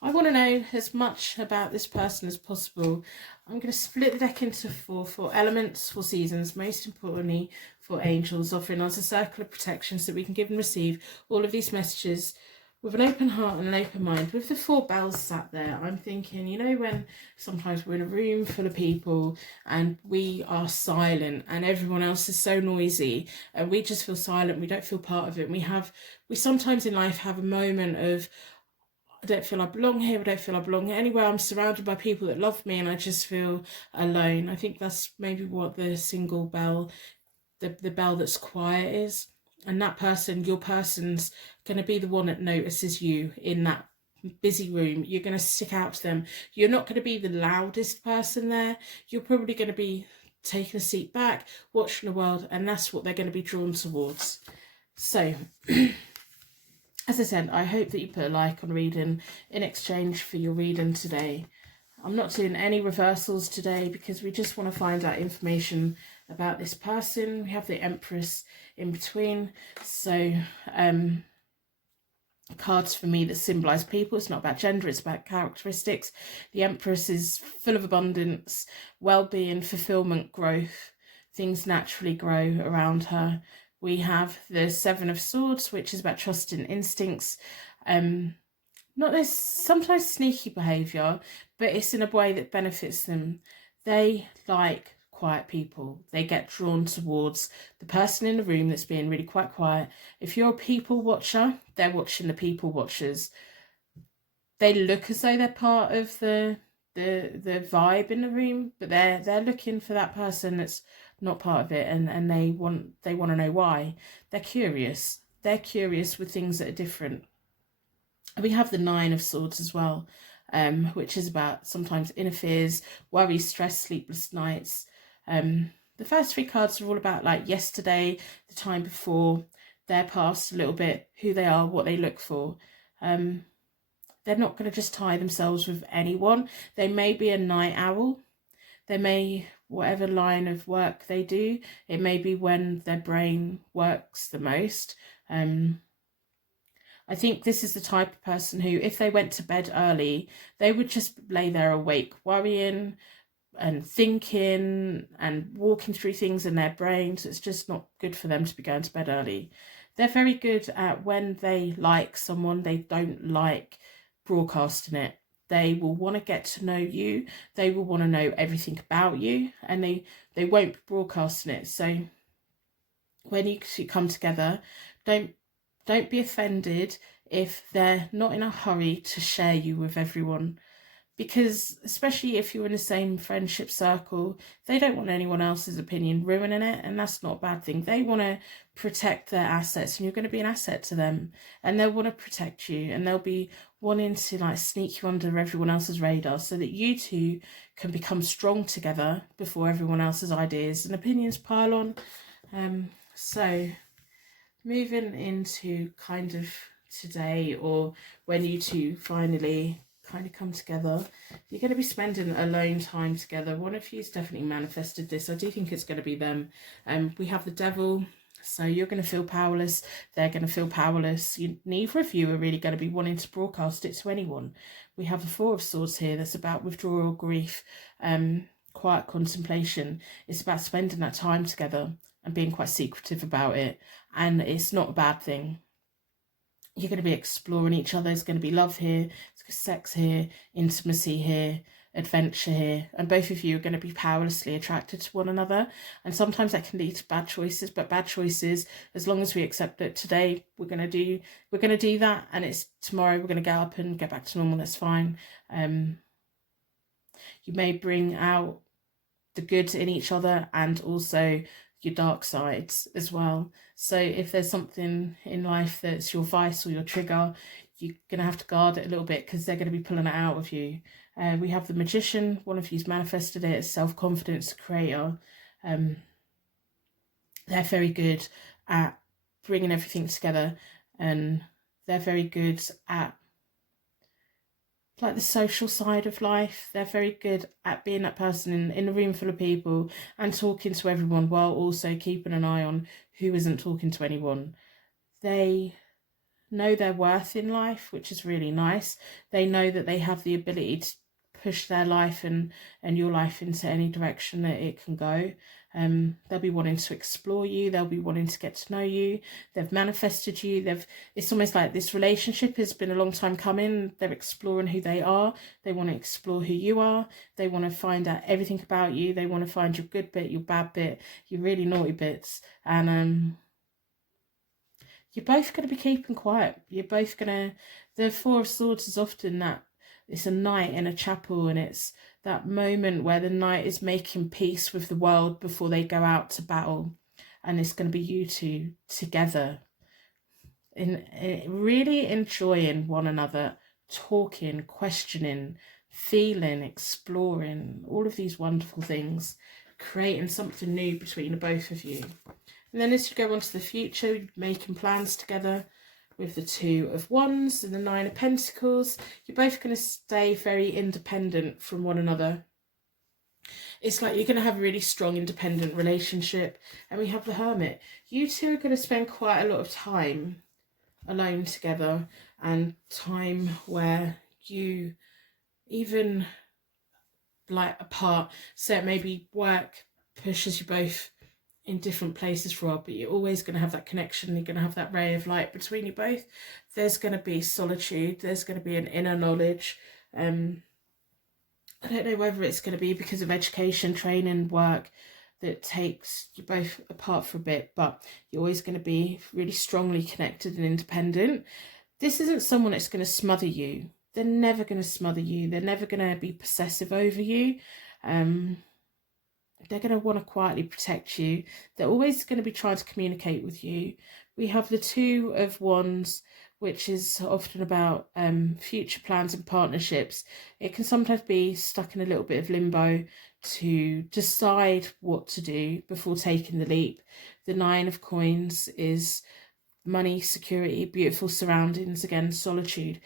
I want to know as much about this person as possible. I'm going to split the deck into four elements, 4 seasons, most importantly 4 angels, offering us a circle of protection so that we can give and receive all of these messages with an open heart and an open mind. With the 4 bells sat there, I'm thinking, you know, when sometimes we're in a room full of people and we are silent and everyone else is so noisy and we just feel silent, we don't feel part of it. We sometimes in life have a moment of, I don't feel I belong here, I don't feel I belong anywhere. I'm surrounded by people that love me and I just feel alone. I think that's maybe what the single bell, the bell that's quiet is. And that person, your person's going to be the one that notices you in that busy room. You're going to stick out to them. You're not going to be the loudest person there. You're probably going to be taking a seat back, watching the world, and that's what they're going to be drawn towards. So, as I said, I hope that you put a like on reading in exchange for your reading today. I'm not doing any reversals today because we just want to find out information about this person. We have the Empress in between. So cards for me that symbolise people. It's not about gender, it's about characteristics. The Empress is full of abundance, well-being, fulfilment, growth. Things naturally grow around her. We have the 7 of Swords, which is about trust and instincts. Not this sometimes sneaky behaviour, but it's in a way that benefits them. They like quiet people. They get drawn towards the person in the room that's being really quite quiet. If you're a people watcher, they're watching the people watchers. They look as though they're part of the vibe in the room, but they're looking for that person that's not part of it, and they want to know why. They're curious. They're curious with things that are different. We have the 9 of Swords as well, which is about sometimes inner fears, worry, stress, sleepless nights. The first 3 cards are all about like yesterday, the time before, their past a little bit, who they are, what they look for. They're not going to just tie themselves with anyone. They may be a night owl. They may, whatever line of work they do, it may be when their brain works the most. I think this is the type of person who, if they went to bed early, they would just lay there awake, worrying and thinking and walking through things in their brains. It's just not good for them to be going to bed early. They're very good at, when they like someone, they don't like broadcasting it. They will want to get to know you. They will want to know everything about you, and they won't be broadcasting it. So when you come together, don't be offended if they're not in a hurry to share you with everyone, because especially if you're in the same friendship circle, they don't want anyone else's opinion ruining it, and that's not a bad thing. They want to protect their assets, and you're going to be an asset to them, and they'll want to protect you, and they'll be wanting to like sneak you under everyone else's radar so that you two can become strong together before everyone else's ideas and opinions pile on. So moving into kind of today, or when you two finally kind of come together, you're going to be spending alone time together. One of you's definitely manifested this. I do think it's going to be them. We have the devil, so you're going to feel powerless, they're going to feel powerless. Neither of you are really going to be wanting to broadcast it to anyone. We have the Four of Swords here, that's about withdrawal, grief, quiet contemplation. It's about spending that time together and being quite secretive about it, and it's not a bad thing. You're going to be exploring each other. There's going to be love here, sex here, intimacy here, adventure here, and both of you are going to be powerlessly attracted to one another. And sometimes that can lead to bad choices, but bad choices, as long as we accept that today we're going to do that, and it's tomorrow we're going to get up and get back to normal, that's fine. You may bring out the good in each other and also your dark sides as well. So if there's something in life that's your vice or your trigger, you're going to have to guard it a little bit, because they're going to be pulling it out of you. We have the Magician. One of you's manifested it as self-confidence creator. They're very good at bringing everything together, and they're very good at like the social side of life. They're very good at being that person in a room full of people and talking to everyone, while also keeping an eye on who isn't talking to anyone. They know their worth in life, which is really nice. They know that they have the ability to push their life and your life into any direction that it can go. They'll be wanting to explore you. They'll be wanting to get to know you. They've manifested you. It's almost like this relationship has been a long time coming. They're exploring who they are. They want to explore who you are. They want to find out everything about you. They want to find your good bit, your bad bit, your really naughty bits. And you're both going to be keeping quiet. You're both going to... The Four of Swords is often that it's a night in a chapel, and it's that moment where the knight is making peace with the world before they go out to battle, and it's going to be you two together in really enjoying one another, talking, questioning, feeling, exploring, all of these wonderful things, creating something new between the both of you. And then as you go on to the future, making plans together, with the Two of Wands and the Nine of Pentacles, you're both going to stay very independent from one another. It's like you're going to have a really strong independent relationship. And we have the Hermit. You two are going to spend quite a lot of time alone together, and time where you even like apart. So maybe work pushes you both in different places for a while, but you're always going to have that connection. You're going to have that ray of light between you both. There's going to be solitude. There's going to be an inner knowledge. I don't know whether it's going to be because of education, training, work that takes you both apart for a bit, but you're always going to be really strongly connected and independent. This isn't someone that's going to smother you. They're never going to smother you. They're never going to be possessive over you. They're going to want to quietly protect you. They're always going to be trying to communicate with you. We have the Two of Wands, which is often about future plans and partnerships. It can sometimes be stuck in a little bit of limbo to decide what to do before taking the leap. The Nine of Coins is money, security, beautiful surroundings, again, solitude.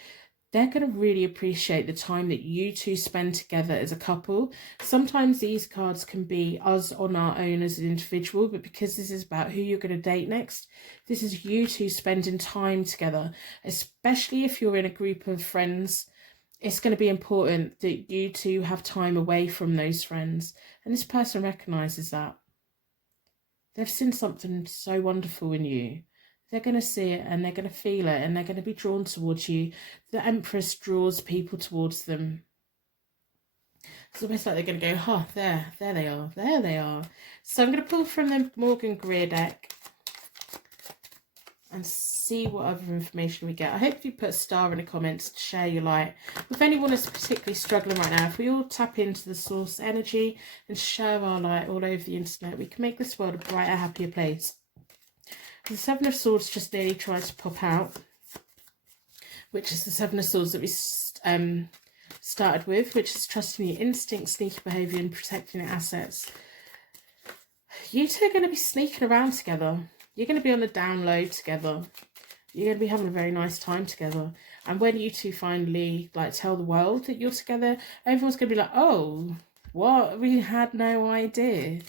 they're going to really appreciate the time that you two spend together as a couple. Sometimes these cards can be us on our own as an individual, but because this is about who you're going to date next, this is you two spending time together, especially if you're in a group of friends. It's going to be important that you two have time away from those friends. And this person recognises that. They've seen something so wonderful in you. They're going to see it and they're going to feel it and they're going to be drawn towards you. The Empress draws people towards them. It's almost like they're going to go, oh, there they are. So I'm going to pull from the Morgan Greer deck and see what other information we get. I hope you put a star in the comments to share your light. If anyone is particularly struggling right now, if we all tap into the source energy and share our light all over the internet, we can make this world a brighter, happier place. The Seven of Swords just nearly tried to pop out, which is the Seven of Swords that we started with, which is trusting your instincts, sneaky behaviour and protecting your assets. You two are going to be sneaking around together. You're going to be on the down low together. You're going to be having a very nice time together. And when you two finally tell the world that you're together, everyone's going to be like, oh, what? We had no idea.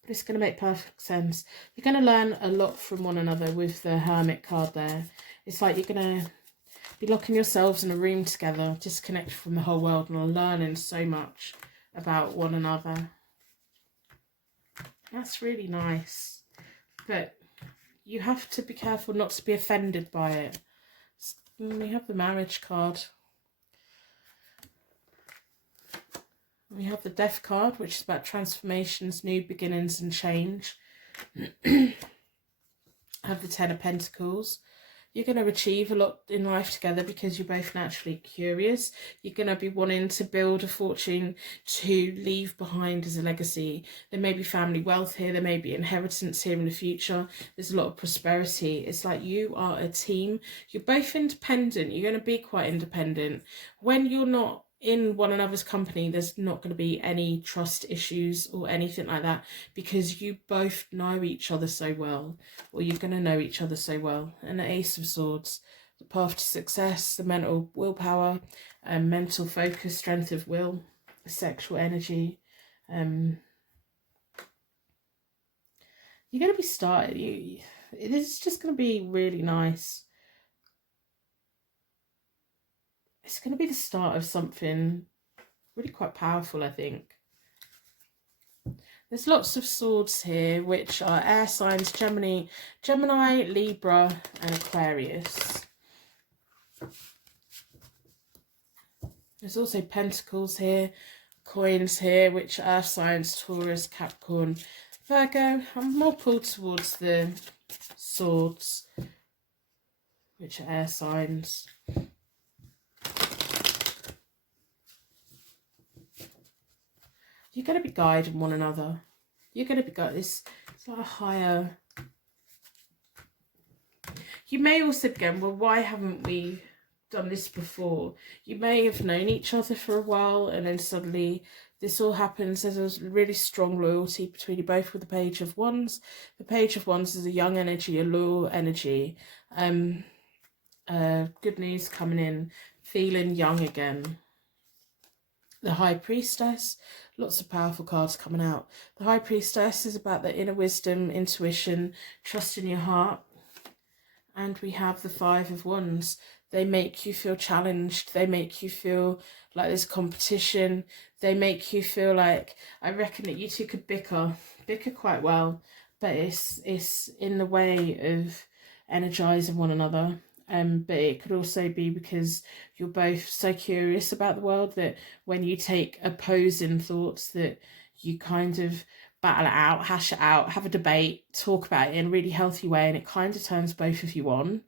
But it's going to make perfect sense. You're going to learn a lot from one another with the Hermit card there. It's like you're going to be locking yourselves in a room together, disconnected from the whole world, and learning so much about one another. That's really nice. But you have to be careful not to be offended by it. We have the Marriage card. We have the Death card, which is about transformations, new beginnings and change. I have the Ten of Pentacles. You're going to achieve a lot in life together because you're both naturally curious. You're going to be wanting to build a fortune to leave behind as a legacy. There may be family wealth here. There may be inheritance here in the future. There's a lot of prosperity. It's like you are a team. You're both independent. You're going to be quite independent. When you're not in one another's company, there's not going to be any trust issues or anything like that because you both know each other so well, or you're going to know each other so well. And the Ace of Swords, the path to success, the mental willpower, mental focus, strength of will, sexual energy. You're going to be started. It's just going to be really nice. It's going to be the start of something really quite powerful, I think. There's lots of swords here, which are air signs: Gemini, Libra, and Aquarius. There's also pentacles here, coins here, which are earth signs: Taurus, Capricorn, Virgo. I'm more pulled towards the swords, which are air signs. You're going to be guiding one another. You're going to be guided. It's like a higher... You may also be going, well, why haven't we done this before? You may have known each other for a while and then suddenly this all happens. There's a really strong loyalty between you both with the Page of Wands. The Page of Wands is a young energy, a loyal energy. Good news coming in, feeling young again. The High Priestess, lots of powerful cards coming out. The High Priestess is about the inner wisdom, intuition, trust in your heart. And we have the Five of Wands. They make you feel challenged. They make you feel like there's competition. They make you feel like, I reckon that you two could bicker quite well, but it's in the way of energizing one another. But it could also be because you're both so curious about the world that when you take opposing thoughts that you kind of battle it out, hash it out, have a debate, talk about it in a really healthy way, and it kind of turns both of you on.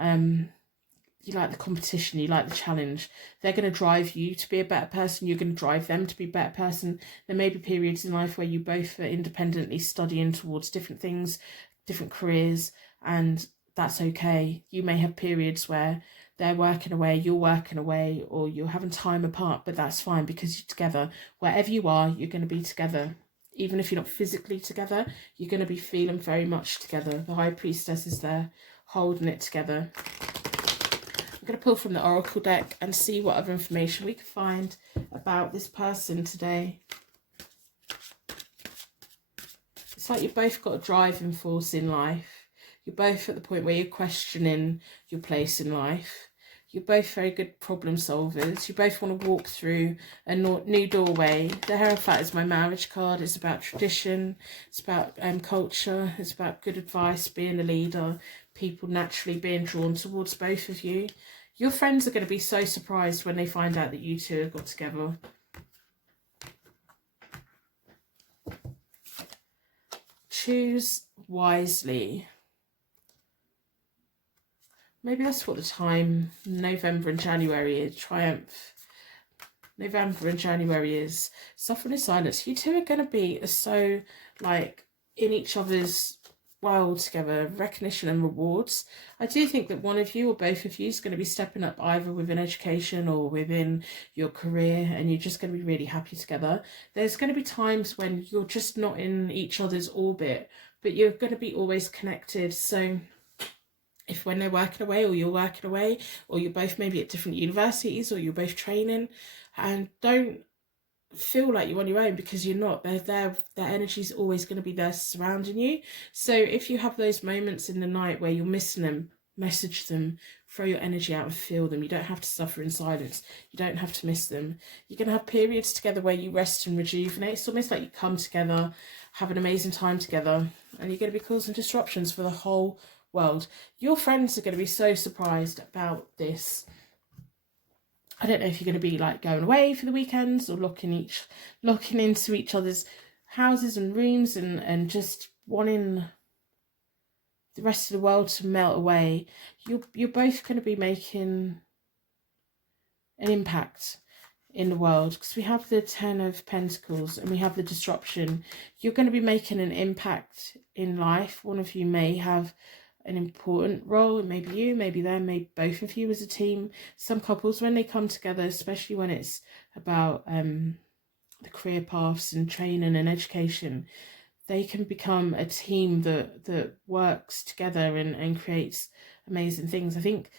You like the competition, you like the challenge. They're going to drive you to be a better person. You're going to drive them to be a better person. There may be periods in life where you both are independently studying towards different things, different careers, and that's okay. You may have periods where they're working away, you're working away, or you're having time apart, but that's fine because you're together. Wherever you are, you're going to be together. Even if you're not physically together, you're going to be feeling very much together. The High Priestess is there holding it together. going to pull from the Oracle deck and see what other information we can find about this person today. It's like you've both got a driving force in life. You're both at the point where you're questioning your place in life. You're both very good problem solvers. You both want to walk through a new doorway. The Hierophant is my marriage card. It's about tradition. It's about culture. It's about good advice, being a leader, people naturally being drawn towards both of you. Your friends are going to be so surprised when they find out that you two have got together. Choose wisely. Maybe that's what the time, November and January is. Triumph. November and January is. Suffering in silence. You two are going to be so, like, in each other's world together. Recognition and rewards. I do think that one of you or both of you is going to be stepping up either within education or within your career, and you're just going to be really happy together. There's going to be times when you're just not in each other's orbit, but you're going to be always connected. So if when they're working away or you're working away, or you're both maybe at different universities or you're both training, and don't feel like you're on your own, because you're not. Their energy is always going to be there surrounding you. So if you have those moments in the night where you're missing them, message them, throw your energy out and feel them. You don't have to suffer in silence. You don't have to miss them. You're going to have periods together where you rest and rejuvenate. It's almost like you come together, have an amazing time together, and you're going to be causing disruptions for the whole world. Your friends are going to be so surprised about this. I don't know if you're going to be like going away for the weekends or locking into each other's houses and rooms and just wanting the rest of the world to melt away. You're both going to be making an impact in the world, because we have the 10 of Pentacles and we have the disruption. You're going to be making an impact in life. One of you may have an important role. It may be you, maybe them, maybe both of you as a team. Some couples, when they come together, especially when it's about the career paths and training and education, they can become a team that works together and creates amazing things. I think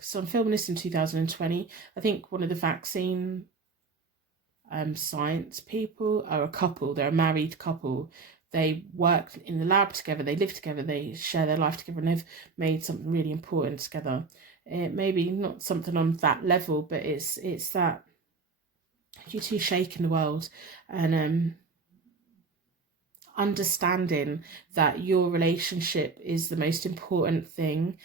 so I'm filming this in 2020. I think one of the vaccine science people are a couple. They're a married couple. They work in the lab together, they live together, they share their life together, and they've made something really important together. It maybe not something on that level, but it's that you two shaking the world and understanding that your relationship is the most important thing,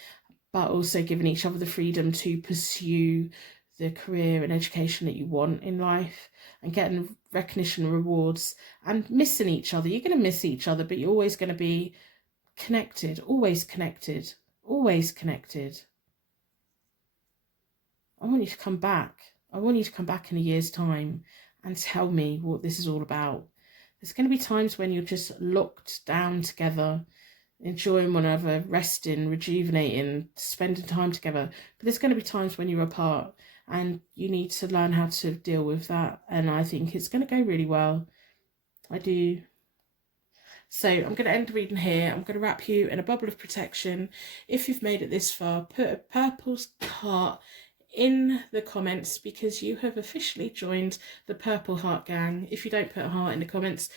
but also giving each other the freedom to pursue the career and education that you want in life, and getting recognition and rewards, and missing each other. You're going to miss each other, but you're always going to be connected, always connected, always connected. I want you to come back. I want you to come back in a year's time and tell me what this is all about. There's going to be times when you're just locked down together, enjoying one another, resting, rejuvenating, spending time together. But there's going to be times when you're apart, and you need to learn how to deal with that. And I think it's going to go really well. I do. So I'm going to end the reading here. I'm going to wrap you in a bubble of protection. If you've made it this far, put a purple heart in the comments, because you have officially joined the Purple Heart Gang. If you don't put a heart in the comments,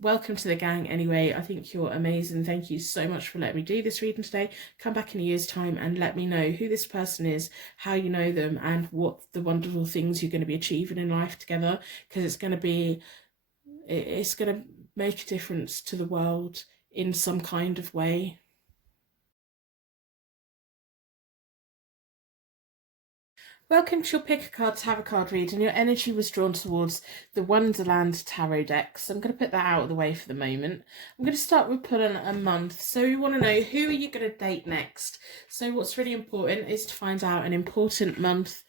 welcome to the gang anyway. I think you're amazing. Thank you so much for letting me do this reading today. Come back in a year's time and let me know who this person is, how you know them, and what the wonderful things you're going to be achieving in life together, because it's going to make a difference to the world in some kind of way. Welcome to your Pick a Card Tarot card reading. Your energy was drawn towards the Wonderland Tarot deck, so I'm going to put that out of the way for the moment. I'm going to start with pulling a month. So we want to know, who are you going to date next? So what's really important is to find out an important month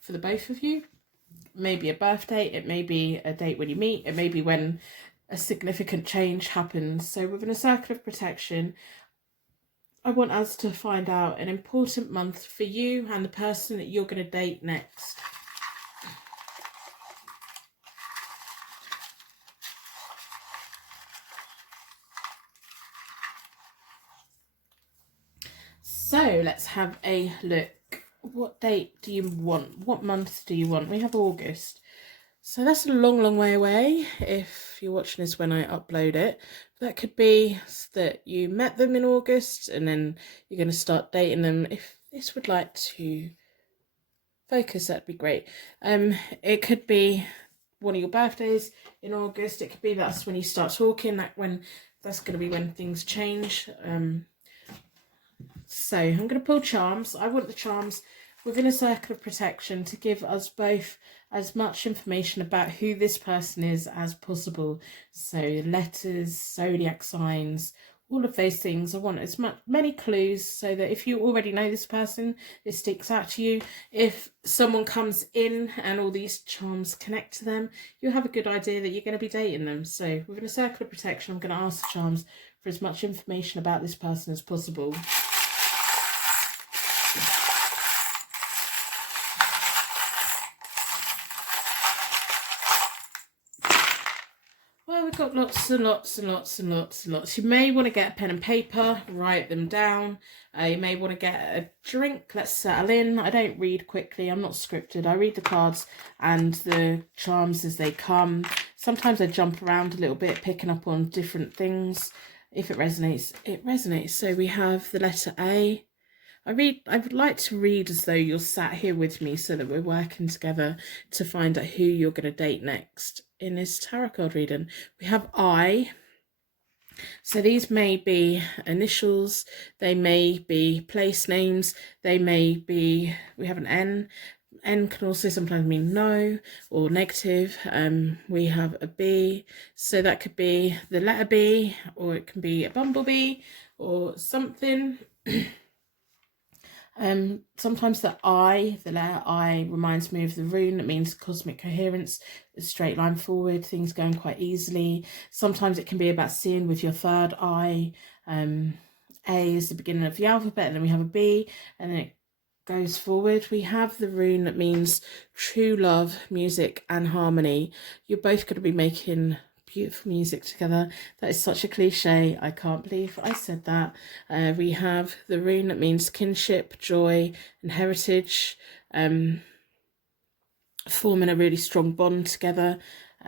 for the both of you. Maybe a birthday, it may be a date when you meet, it may be when a significant change happens. So within a circle of protection, I want us to find out an important month for you and the person that you're going to date next. So let's have a look. What date do you want? What month do you want? We have August. So that's a long, long way away if you're watching this when I upload it. That could be that you met them in August and then you're going to start dating them. If this would like to focus, that'd be great. It could be one of your birthdays in August. It could be that's when you start talking, that's going to be when things change. So I'm going to pull charms. I want the charms within a circle of protection to give us both as much information about who this person is as possible. So letters, zodiac signs, all of those things. I want as many clues so that if you already know this person, it sticks out to you. If someone comes in and all these charms connect to them, you'll have a good idea that you're going to be dating them. So within a circle of protection, I'm going to ask the charms for as much information about this person as possible. Well, we've got lots and lots and lots and lots and lots. You may want to get a pen and paper, write them down. You may want to get a drink. Let's settle in. I don't read quickly. I'm not scripted. I read the cards and the charms as they come. Sometimes I jump around a little bit, picking up on different things. If it resonates, it resonates. So we have the letter A. I would like to read as though you're sat here with me so that we're working together to find out who you're going to date next. In this tarot card reading, we have I. So these may be initials, they may be place names, they may be, we have an N. N can also sometimes mean no or negative. We have a B, so that could be the letter B, or it can be a bumblebee or something. Sometimes the letter I reminds me of the rune. It means cosmic coherence, a straight line forward, things going quite easily. Sometimes it can be about seeing with your third eye. A is the beginning of the alphabet, and then we have a B, and then it goes forward. We have the rune that means true love, music, and harmony. You're both going to be making beautiful music together. That is such a cliche. I can't believe I said that. We have the rune that means kinship, joy, and heritage, forming a really strong bond together,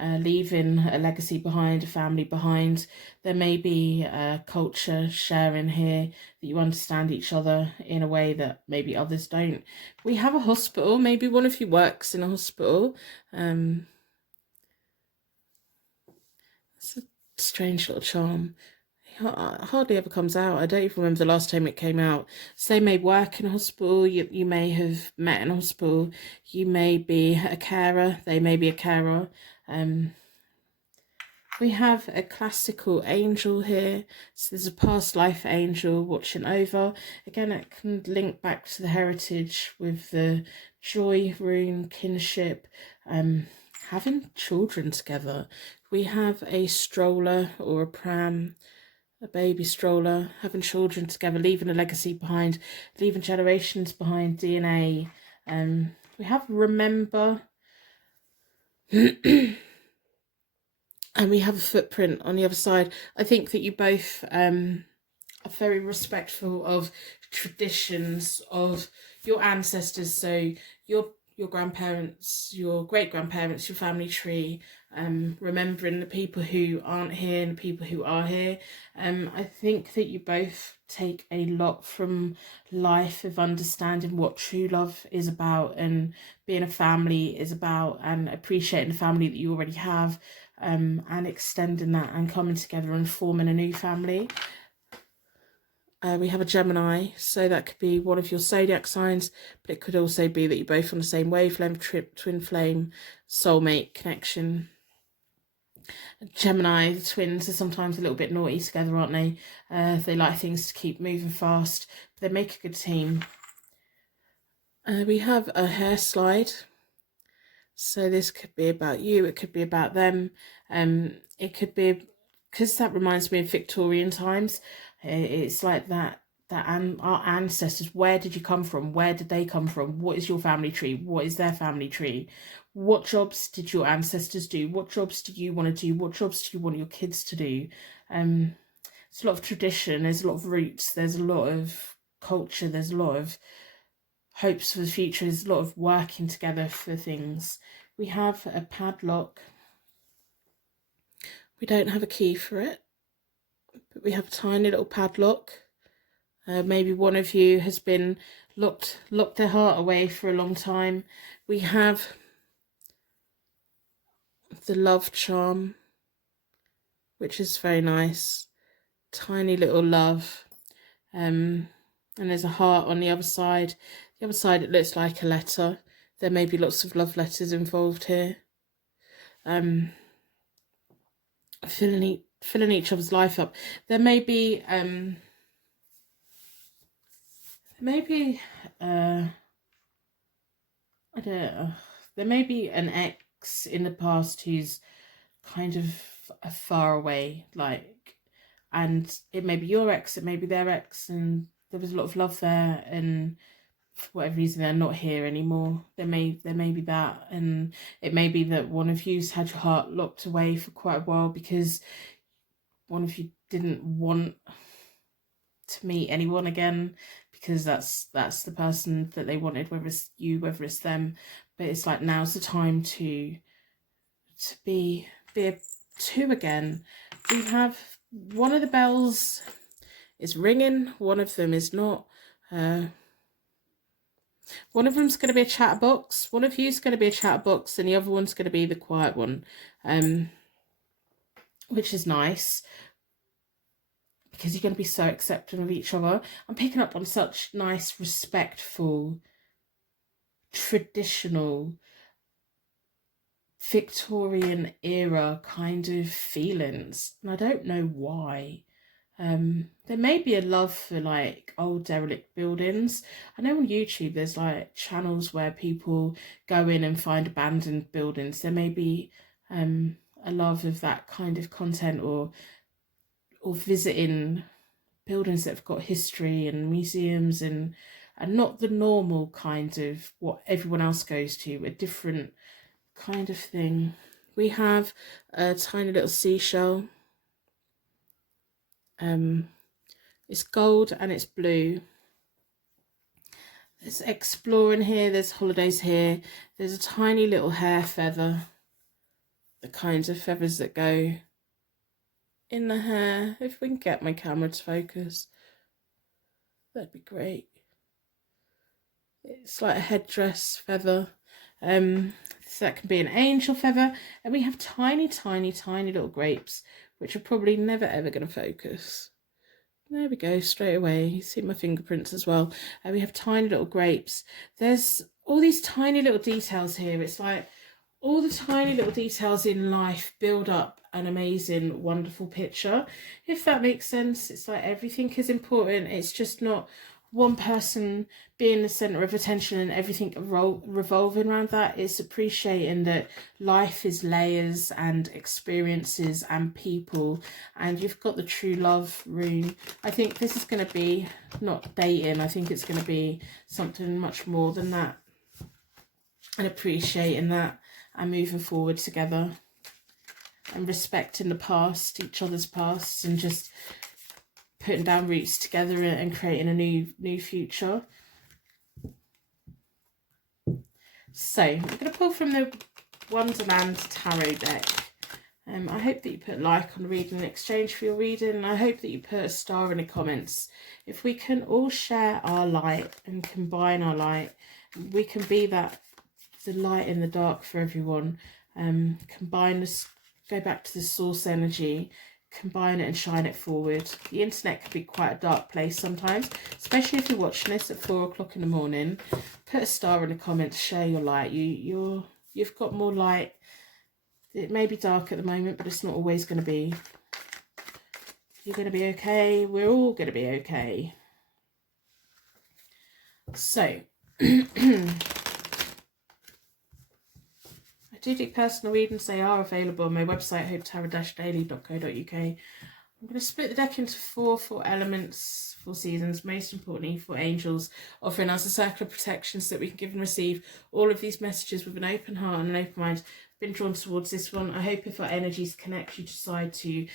leaving a legacy behind, a family behind. There may be a culture sharing here that you understand each other in a way that maybe others don't. We have a hospital. Maybe one of you works in a hospital. It's a strange little charm. It hardly ever comes out. I don't even remember the last time it came out. So they may work in a hospital. You may have met in a hospital. You may be a carer. They may be a carer. We have a classical angel here. So there's a past life angel watching over. Again, it can link back to the heritage with the joy rune, kinship, having children together. We have a stroller or a pram, a baby stroller, having children together, leaving a legacy behind, leaving generations behind, DNA. We have remember. And we have a footprint on the other side. I think that you both are very respectful of traditions of your ancestors. So your grandparents, your great-grandparents, your family tree, remembering the people who aren't here and the people who are here. I think that you both take a lot from life of understanding what true love is about and being a family is about, and appreciating the family that you already have, and extending that and coming together and forming a new family. We have a Gemini, so that could be one of your zodiac signs, but it could also be that you're both on the same wavelength, twin flame, soulmate connection. Gemini, the twins, are sometimes a little bit naughty together, aren't they? They like things to keep moving fast, but they make a good team. We have a hair slide. So this could be about you, it could be about them. It could be, because that reminds me of Victorian times. It's like that our ancestors, where did you come from? Where did they come from? What is your family tree? What is their family tree? What jobs did your ancestors do? What jobs do you want to do? What jobs do you want your kids to do? There's a lot of tradition, there's a lot of roots, there's a lot of culture, there's a lot of hopes for the future, there's a lot of working together for things. We have a padlock. We don't have a key for it, but we have a tiny little padlock. Maybe one of you has been locked their heart away for a long time. We have the love charm, which is very nice. Tiny little love. And there's a heart on the other side. The other side, it looks like a letter. There may be lots of love letters involved here. Filling each other's life up. There may be I don't know, there may be an ex in the past who's kind of far away, like, and it may be your ex, it may be their ex, and there was a lot of love there, and for whatever reason they're not here anymore. There may be that, and it may be that one of you's had your heart locked away for quite a while because one of you didn't want to meet anyone again, because that's the person that they wanted, whether it's you, whether it's them. But it's like, now's the time to be a two again. We have one of the bells is ringing, one of them is not. One of them's going to be a chatterbox, one of you's going to be a chatterbox, and the other one's going to be the quiet one, which is nice, because you're going to be so accepting of each other. I'm picking up on such nice, respectful, traditional, Victorian era kind of feelings, and I don't know why. There may be a love for like old derelict buildings. I know on YouTube there's like channels where people go in and find abandoned buildings. There may be a love of that kind of content, or visiting buildings that have got history and museums, and not the normal kind of what everyone else goes to, a different kind of thing. We have a tiny little seashell. It's gold and it's blue. There's exploring here, there's holidays here, there's a tiny little hair feather, the kinds of feathers that go in the hair. If we can get my camera to focus, that'd be great. It's like a headdress feather. So that can be an angel feather. And we have tiny little grapes, which are probably never ever going to focus. There we go, straight away. You see my fingerprints as well. And we have tiny little grapes. There's all these tiny little details here. It's like all the tiny little details in life build up an amazing, wonderful picture. If that makes sense, it's like everything is important. It's just not one person being the centre of attention and everything revolving around that. It's appreciating that life is layers and experiences and people, and you've got the true love rune. I think this is going to be not dating. I think it's going to be something much more than that, and appreciating that and moving forward together and respecting the past, each other's past, and just putting down roots together and creating a new future. So I'm going to pull from the Wonderland Tarot deck. I hope that you put a like on the reading in exchange for your reading, and I hope that you put a star in the comments. If we can all share our light and combine our light, we can be the light in the dark for everyone. Combine this, go back to the source energy, combine it and shine it forward. The internet can be quite a dark place sometimes, especially if you're watching this at 4 o'clock in the morning. Put a star in the comments, share your light. You've got more light. It may be dark at the moment, but it's not always going to be. You're going to be okay. We're all going to be okay. So I do personal readings. They are available on my website, hopetarot-daily.co.uk. I'm going to split the deck into four elements, 4 seasons, most importantly 4 angels, offering us a circle of protection so that we can give and receive all of these messages with an open heart and an open mind. I've been drawn towards this one. I hope if our energies connect, you decide to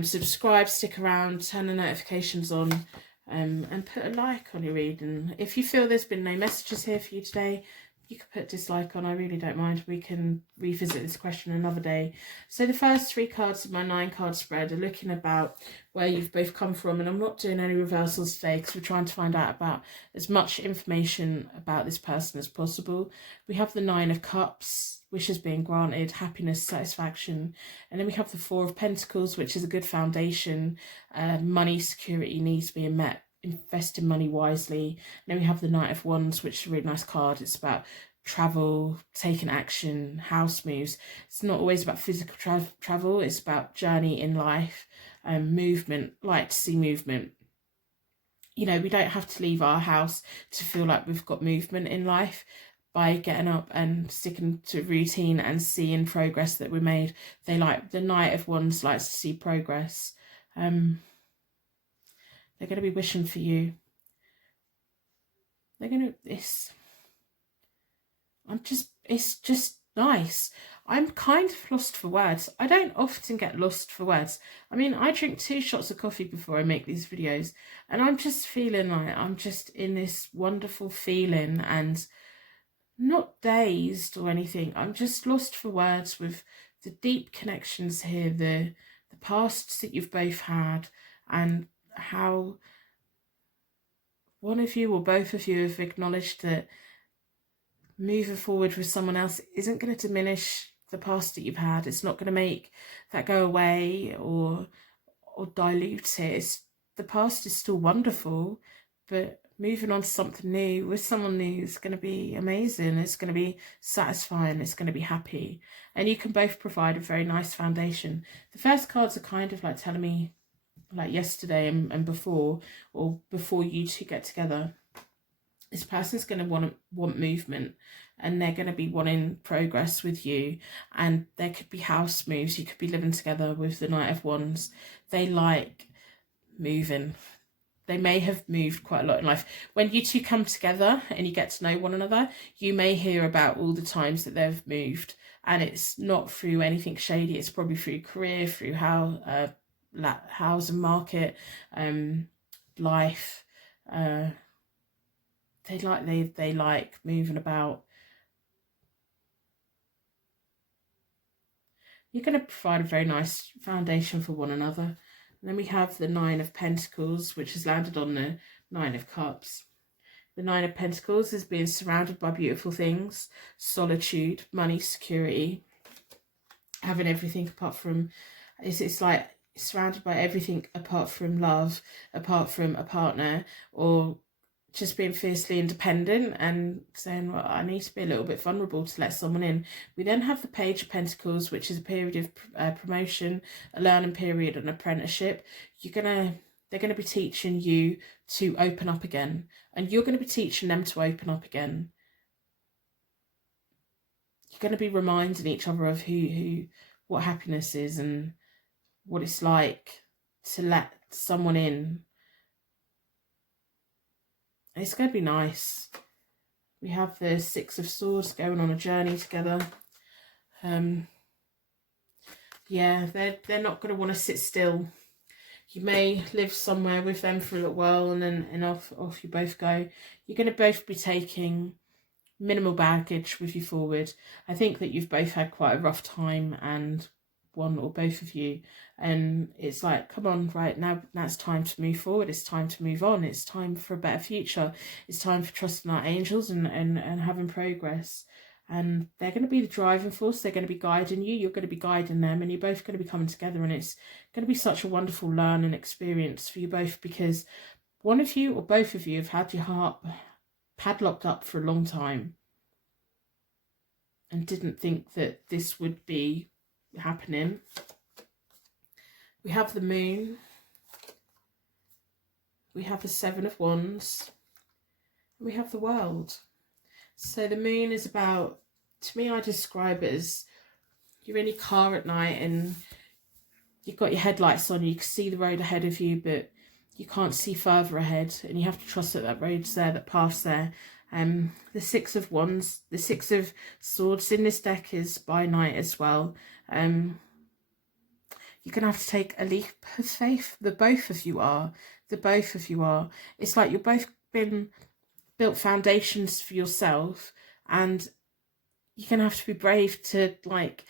subscribe, stick around, turn the notifications on, and put a like on your reading. If you feel there's been no messages here for you today, you could put dislike on. I really don't mind. We can revisit this question another day. So the first 3 cards of my 9-card spread are looking about where you've both come from, and I'm not doing any reversals today because we're trying to find out about as much information about this person as possible. We have the 9 of Cups, wishes being granted, happiness, satisfaction, and then we have the 4 of Pentacles, which is a good foundation, money, security, needs being met, investing money wisely. And then we have the Knight of Wands, which is a really nice card. It's about travel, taking action, house moves. It's not always about physical travel. It's about journey in life, movement. Like to see movement. You know, we don't have to leave our house to feel like we've got movement in life by getting up and sticking to routine and seeing progress that we made. They like, the Knight of Wands likes to see progress. They're going to be wishing for you. They're going to, it's just nice. I'm kind of lost for words. I don't often get lost for words. I mean, I drink 2 shots of coffee before I make these videos, and I'm just feeling like I'm just in this wonderful feeling and not dazed or anything. I'm just lost for words with the deep connections here, the pasts that you've both had, and how one of you or both of you have acknowledged that moving forward with someone else isn't going to diminish the past that you've had. It's not going to make that go away or dilute it. The past is still wonderful, but moving on to something new with someone new is going to be amazing. It's going to be satisfying. It's going to be happy. And you can both provide a very nice foundation. The first cards are kind of like telling me, like yesterday and before, or before you two get together, this person's going to want movement, and they're going to be wanting progress with you, and there could be house moves. You could be living together with the Knight of Wands. They like moving. They may have moved quite a lot in life. When you two come together and you get to know one another, you may hear about all the times that they've moved, and it's not through anything shady. It's probably through career, through how housing market, life. They like moving about. You're going to provide a very nice foundation for one another. And then we have the 9 of Pentacles, which has landed on the 9 of Cups. The 9 of Pentacles is being surrounded by beautiful things, solitude, money, security, having everything apart from, it's like surrounded by everything apart from love, apart from a partner, or just being fiercely independent and saying, well, I need to be a little bit vulnerable to let someone in. We then have the Page of Pentacles, which is a period of promotion, a learning period, an apprenticeship. They're going to be teaching you to open up again, and you're going to be teaching them to open up again. You're going to be reminding each other of what happiness is and what it's like to let someone in. It's going to be nice. We have the 6 of Swords going on a journey together. Yeah, they're not going to want to sit still. You may live somewhere with them for a little while, and then off you both go. You're going to both be taking minimal baggage with you forward. I think that you've both had quite a rough time, and one or both of you, and it's like, come on, right, now it's time to move forward. It's time to move on. It's time for a better future. It's time for trusting our angels and having progress. And they're going to be the driving force. They're going to be guiding you. You're going to be guiding them, and you're both going to be coming together, and it's going to be such a wonderful learning experience for you both, because one of you or both of you have had your heart padlocked up for a long time and didn't think that this would be happening. We have the Moon. We have the 7 of Wands. We have the World. So the Moon is about, to me, I describe it as you're in your car at night and you've got your headlights on. You can see the road ahead of you, but you can't see further ahead, and you have to trust that that road's there, that path's there. The 6 of Wands, the 6 of Swords in this deck is by night as well. You're going to have to take a leap of faith. The both of you are. The both of you are. It's like you've both been built foundations for yourself, and you're going to have to be brave to, like,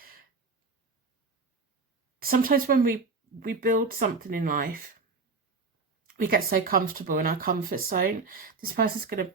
sometimes when we build something in life, we get so comfortable in our comfort zone. This person's going to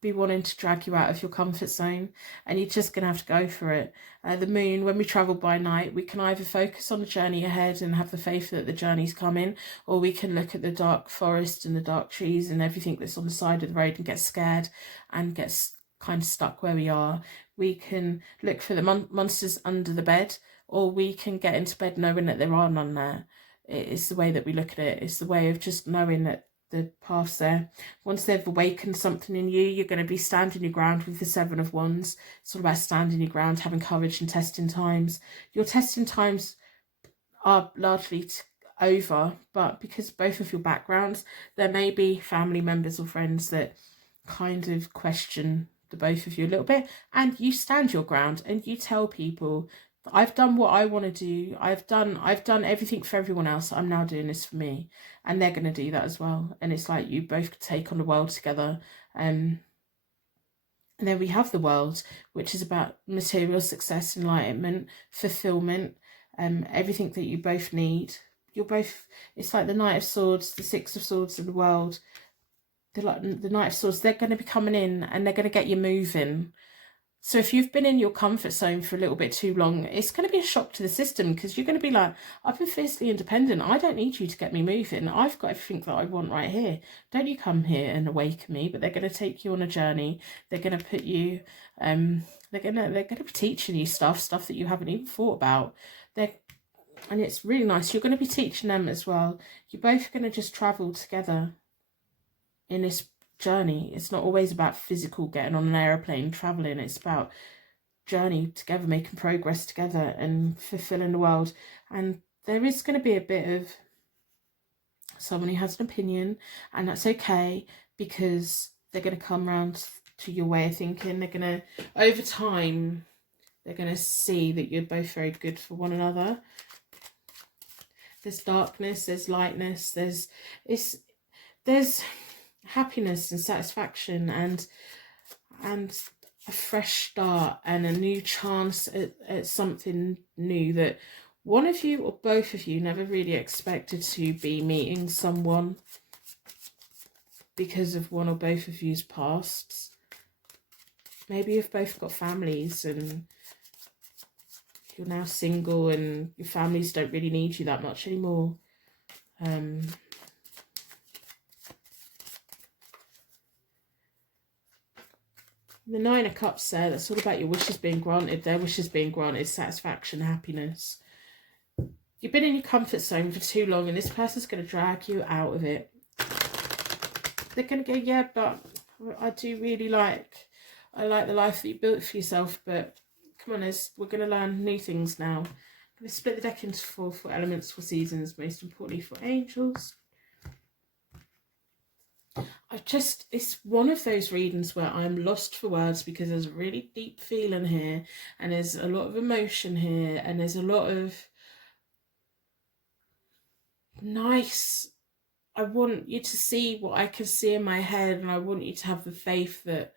be wanting to drag you out of your comfort zone, and you're just going to have to go for it. The moon, when we travel by night, we can either focus on the journey ahead and have the faith that the journey's coming, or we can look at the dark forest and the dark trees and everything that's on the side of the road and get scared and get kind of stuck where we are. We can look for the monsters under the bed, or we can get into bed knowing that there are none there. It's the way that we look at it. It's the way of just knowing that the path's there. Once they've awakened something in you, you're going to be standing your ground with the Seven of Wands. It's all about standing your ground, having courage and testing times. Your testing times are largely over, but because both of your backgrounds, there may be family members or friends that kind of question the both of you a little bit, and you stand your ground and you tell people, I've done what I want to do. I've done everything for everyone else. I'm now doing this for me, and they're going to do that as well. And it's like you both take on the world together. And then we have the world, which is about material success, enlightenment, fulfillment, everything that you both need. You're both. It's like the Knight of Swords, the Six of Swords, and the world. The Knight of Swords. They're going to be coming in, and they're going to get you moving. So if you've been in your comfort zone for a little bit too long, it's going to be a shock to the system, because you're going to be like, I've been fiercely independent. I don't need you to get me moving. I've got everything that I want right here. Don't you come here and awaken me. But they're going to take you on a journey. They're going to put you, they're going to be teaching you stuff that you haven't even thought about. And it's really nice. You're going to be teaching them as well. You're both going to just travel together in this journey. It's not always about physical getting on an aeroplane traveling. It's about journey together, making progress together and fulfilling the world. And there is going to be a bit of someone who has an opinion, and that's okay, because they're going to come around to your way of thinking. They're going to, over time, they're going to see that you're both very good for one another. There's darkness, there's lightness, there's happiness and satisfaction and a fresh start and a new chance at something new that one of you or both of you never really expected to be meeting someone because of one or both of you's pasts. Maybe you've both got families and you're now single and your families don't really need you that much anymore. The Nine of Cups there, that's all about your wishes being granted. Their wishes being granted, satisfaction, happiness. You've been in your comfort zone for too long and this person's going to drag you out of it. They're going to go, yeah, but I do really I like the life that you built for yourself, but come on, we're going to learn new things now. I'm going to split the deck into four elements, for seasons, most importantly for angels. It's one of those readings where I'm lost for words, because there's a really deep feeling here and there's a lot of emotion here and there's a lot of nice, I want you to see what I can see in my head, and I want you to have the faith that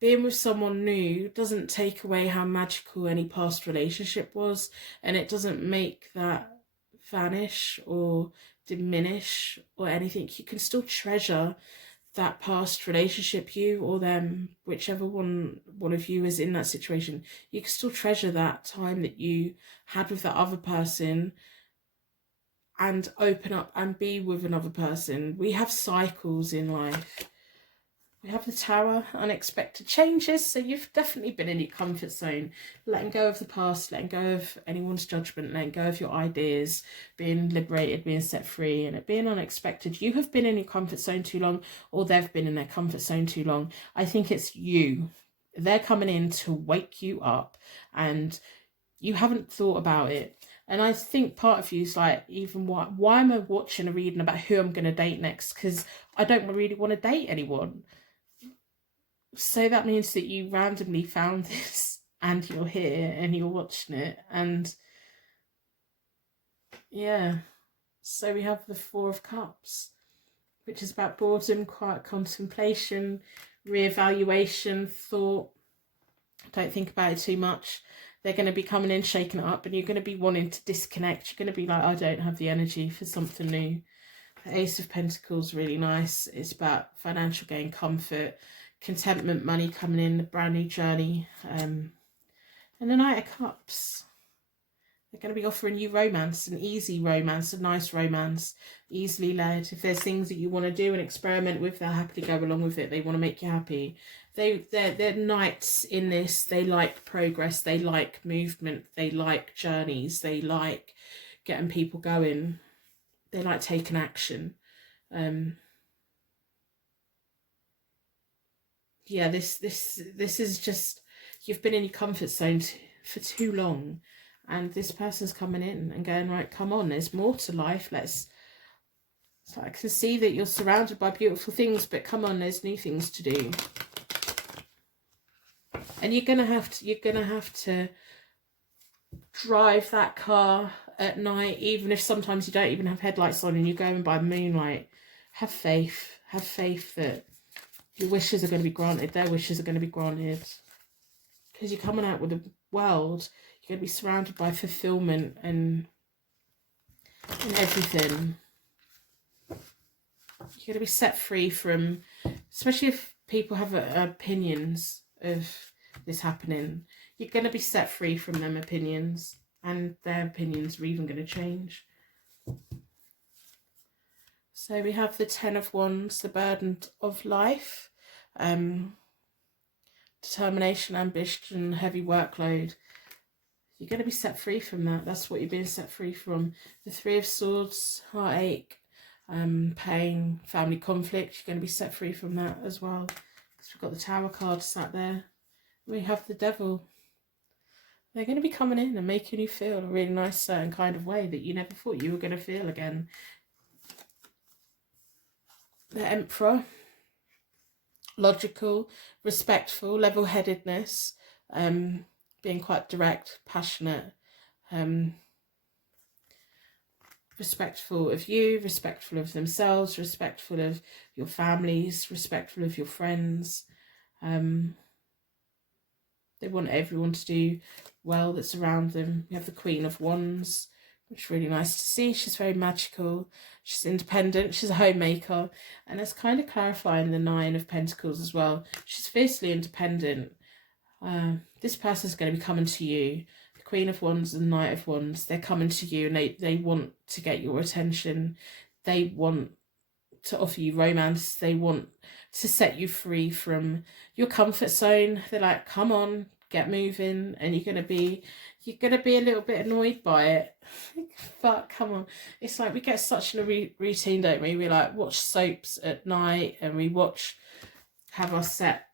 being with someone new doesn't take away how magical any past relationship was, and it doesn't make that vanish or diminish or anything. You can still treasure that past relationship, you or them, whichever one of you is in that situation. You can still treasure that time that you had with that other person and open up and be with another person. We have cycles in life. We have the Tower, unexpected changes. So you've definitely been in your comfort zone, letting go of the past, letting go of anyone's judgment, letting go of your ideas, being liberated, being set free, and it being unexpected. You have been in your comfort zone too long, or they've been in their comfort zone too long. I think it's you. They're coming in to wake you up, and you haven't thought about it. And I think part of you is like, even why am I watching a reading about who I'm going to date next? Because I don't really want to date anyone. So that means that you randomly found this and you're here and you're watching it. And yeah, So we have the Four of Cups, which is about boredom, quiet contemplation, reevaluation, thought. Don't think about it too much. They're going to be coming in, shaking it up, and you're going to be wanting to disconnect. You're going to be like, I don't have the energy for something new. The Ace of Pentacles, really nice. It's about financial gain, comfort, contentment, money coming in, a brand new journey. And the Knight of Cups. They're going to be offering you romance, an easy romance, a nice romance, easily led. If there's things that you want to do and experiment with, they'll happily go along with it. They want to make you happy. They're knights in this. They like progress. They like movement. They like journeys. They like getting people going. They like taking action. Yeah, this is just, you've been in your comfort zone for too long. And this person's coming in and going, right, come on, there's more to life. So I can see that you're surrounded by beautiful things, but come on, there's new things to do. And you're gonna have to drive that car at night, even if sometimes you don't even have headlights on and you're going by moonlight. Have faith. Have faith that your wishes are going to be granted. Their wishes are going to be granted. Because you're coming out with a world. You're going to be surrounded by fulfillment and everything. You're going to be set free from, especially if people have opinions of this happening, you're going to be set free from them opinions, and their opinions are even going to change. So we have the Ten of Wands, the burden of life, determination, ambition, heavy workload. You're going to be set free from that. That's what you're being set free from. The Three of Swords, heartache, pain, family conflict. You're going to be set free from that as well. Because we've got the Tower card sat there. We have the Devil. They're going to be coming in and making you feel a really nice certain kind of way that you never thought you were going to feel again. The Emperor. Logical, respectful, level-headedness, being quite direct, passionate, respectful of you, respectful of themselves, respectful of your families, respectful of your friends. They want everyone to do well that's around them. We have the Queen of Wands, which is really nice to see. She's very magical. She's independent. She's a homemaker. And that's kind of clarifying the Nine of Pentacles as well. She's fiercely independent. This person's going to be coming to you. The Queen of Wands and the Knight of Wands, they're coming to you, and they want to get your attention. They want to offer you romance. They want to set you free from your comfort zone. They're like, come on, get moving. And you're gonna be a little bit annoyed by it. But come on, it's like we get such a routine, don't we? We like watch soaps at night, and we have our set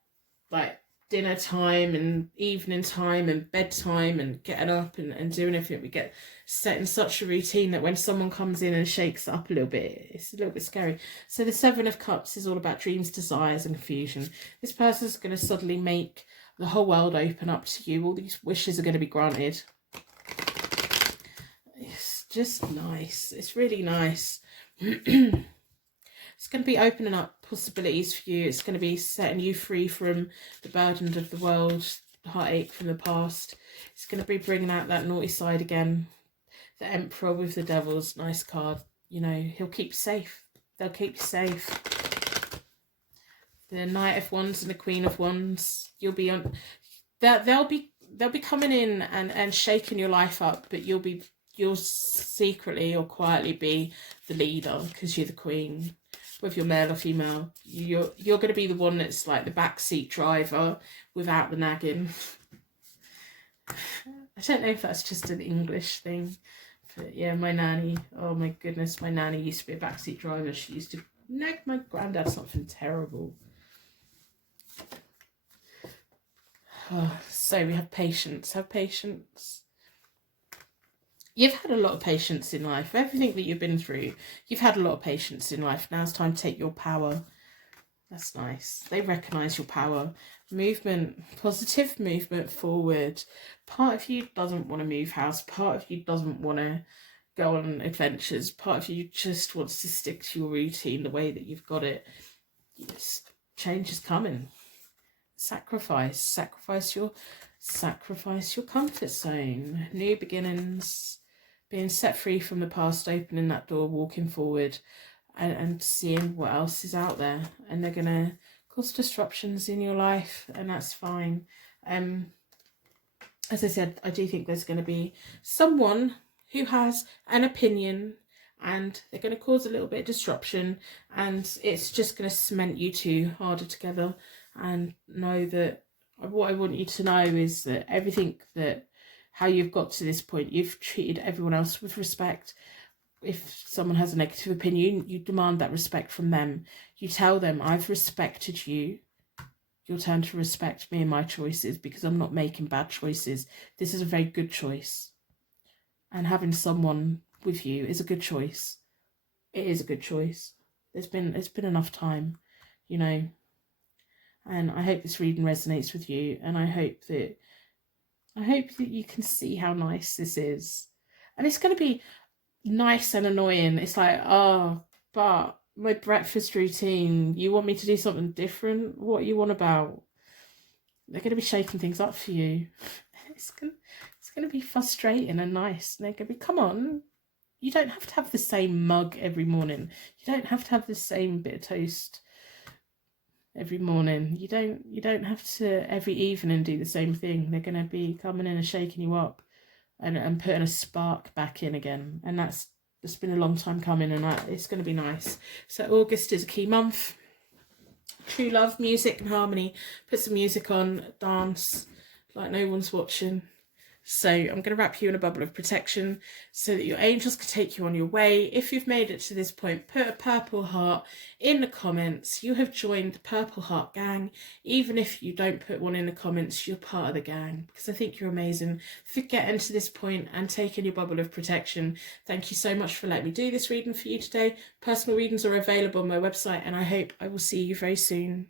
like dinner time and evening time and bedtime and getting up and doing everything. We get set in such a routine that when someone comes in and shakes it up a little bit, it's a little bit scary. So the Seven of Cups is all about dreams, desires and confusion. This person's going to suddenly make the whole world open up to you. All these wishes are going to be granted. It's just nice. It's really nice. It's going to be opening up possibilities for you. It's going to be setting you free from the burden of the world, heartache from the past. It's going to be bringing out that naughty side again. The Emperor with the Devil's nice card. You know, he'll keep you safe. They'll keep you safe. The Knight of Wands and the Queen of Wands. You'll be on. They'll be coming in and shaking your life up, but you'll secretly or quietly be the leader because you're the queen. With your male or female, you're going to be the one that's like the backseat driver without the nagging. I don't know if that's just an English thing, but yeah, my nanny, oh my goodness, my nanny used to be a backseat driver. She used to nag my granddad something terrible. Oh, so we have patience. Have patience. You've had a lot of patience in life. Everything that you've been through, you've had a lot of patience in life. Now it's time to take your power. That's nice. They recognise your power. Movement, positive movement forward. Part of you doesn't want to move house. Part of you doesn't want to go on adventures. Part of you just wants to stick to your routine the way that you've got it. Yes, change is coming. Sacrifice your comfort zone. New beginnings, being set free from the past, opening that door, walking forward, and seeing what else is out there. And they're gonna cause disruptions in your life, and that's fine. As I said, I do think there's going to be someone who has an opinion, and they're going to cause a little bit of disruption, and it's just going to cement you two harder together. And know that what I want you to know is that everything that, how you've got to this point, you've treated everyone else with respect. If someone has a negative opinion, you demand that respect from them. You tell them, I've respected you. Your turn to respect me and my choices, because I'm not making bad choices. This is a very good choice. And having someone with you is a good choice. It is a good choice. It's been enough time, you know. And I hope this reading resonates with you, and I hope that you can see how nice this is. And it's going to be nice and annoying. It's like, oh, but my breakfast routine, you want me to do something different? What are you on about? They're going to be shaking things up for you. It's going to be frustrating and nice. And they're going to be, come on, you don't have to have the same mug every morning. You don't have to have the same bit of toast every morning. You don't have to every evening do the same thing. They're going to be coming in and shaking you up and putting a spark back in again. And it's been a long time coming, and it's going to be nice. So August is a key month. True love, music and harmony. Put some music on, dance like no one's watching. So I'm going to wrap you in a bubble of protection so that your angels can take you on your way. If you've made it to this point, put a purple heart in the comments. You have joined the Purple Heart gang. Even if you don't put one in the comments, you're part of the gang, because I think you're amazing for getting to this point and taking your bubble of protection. Thank you so much for letting me do this reading for you today. Personal readings are available on my website, and I hope I will see you very soon.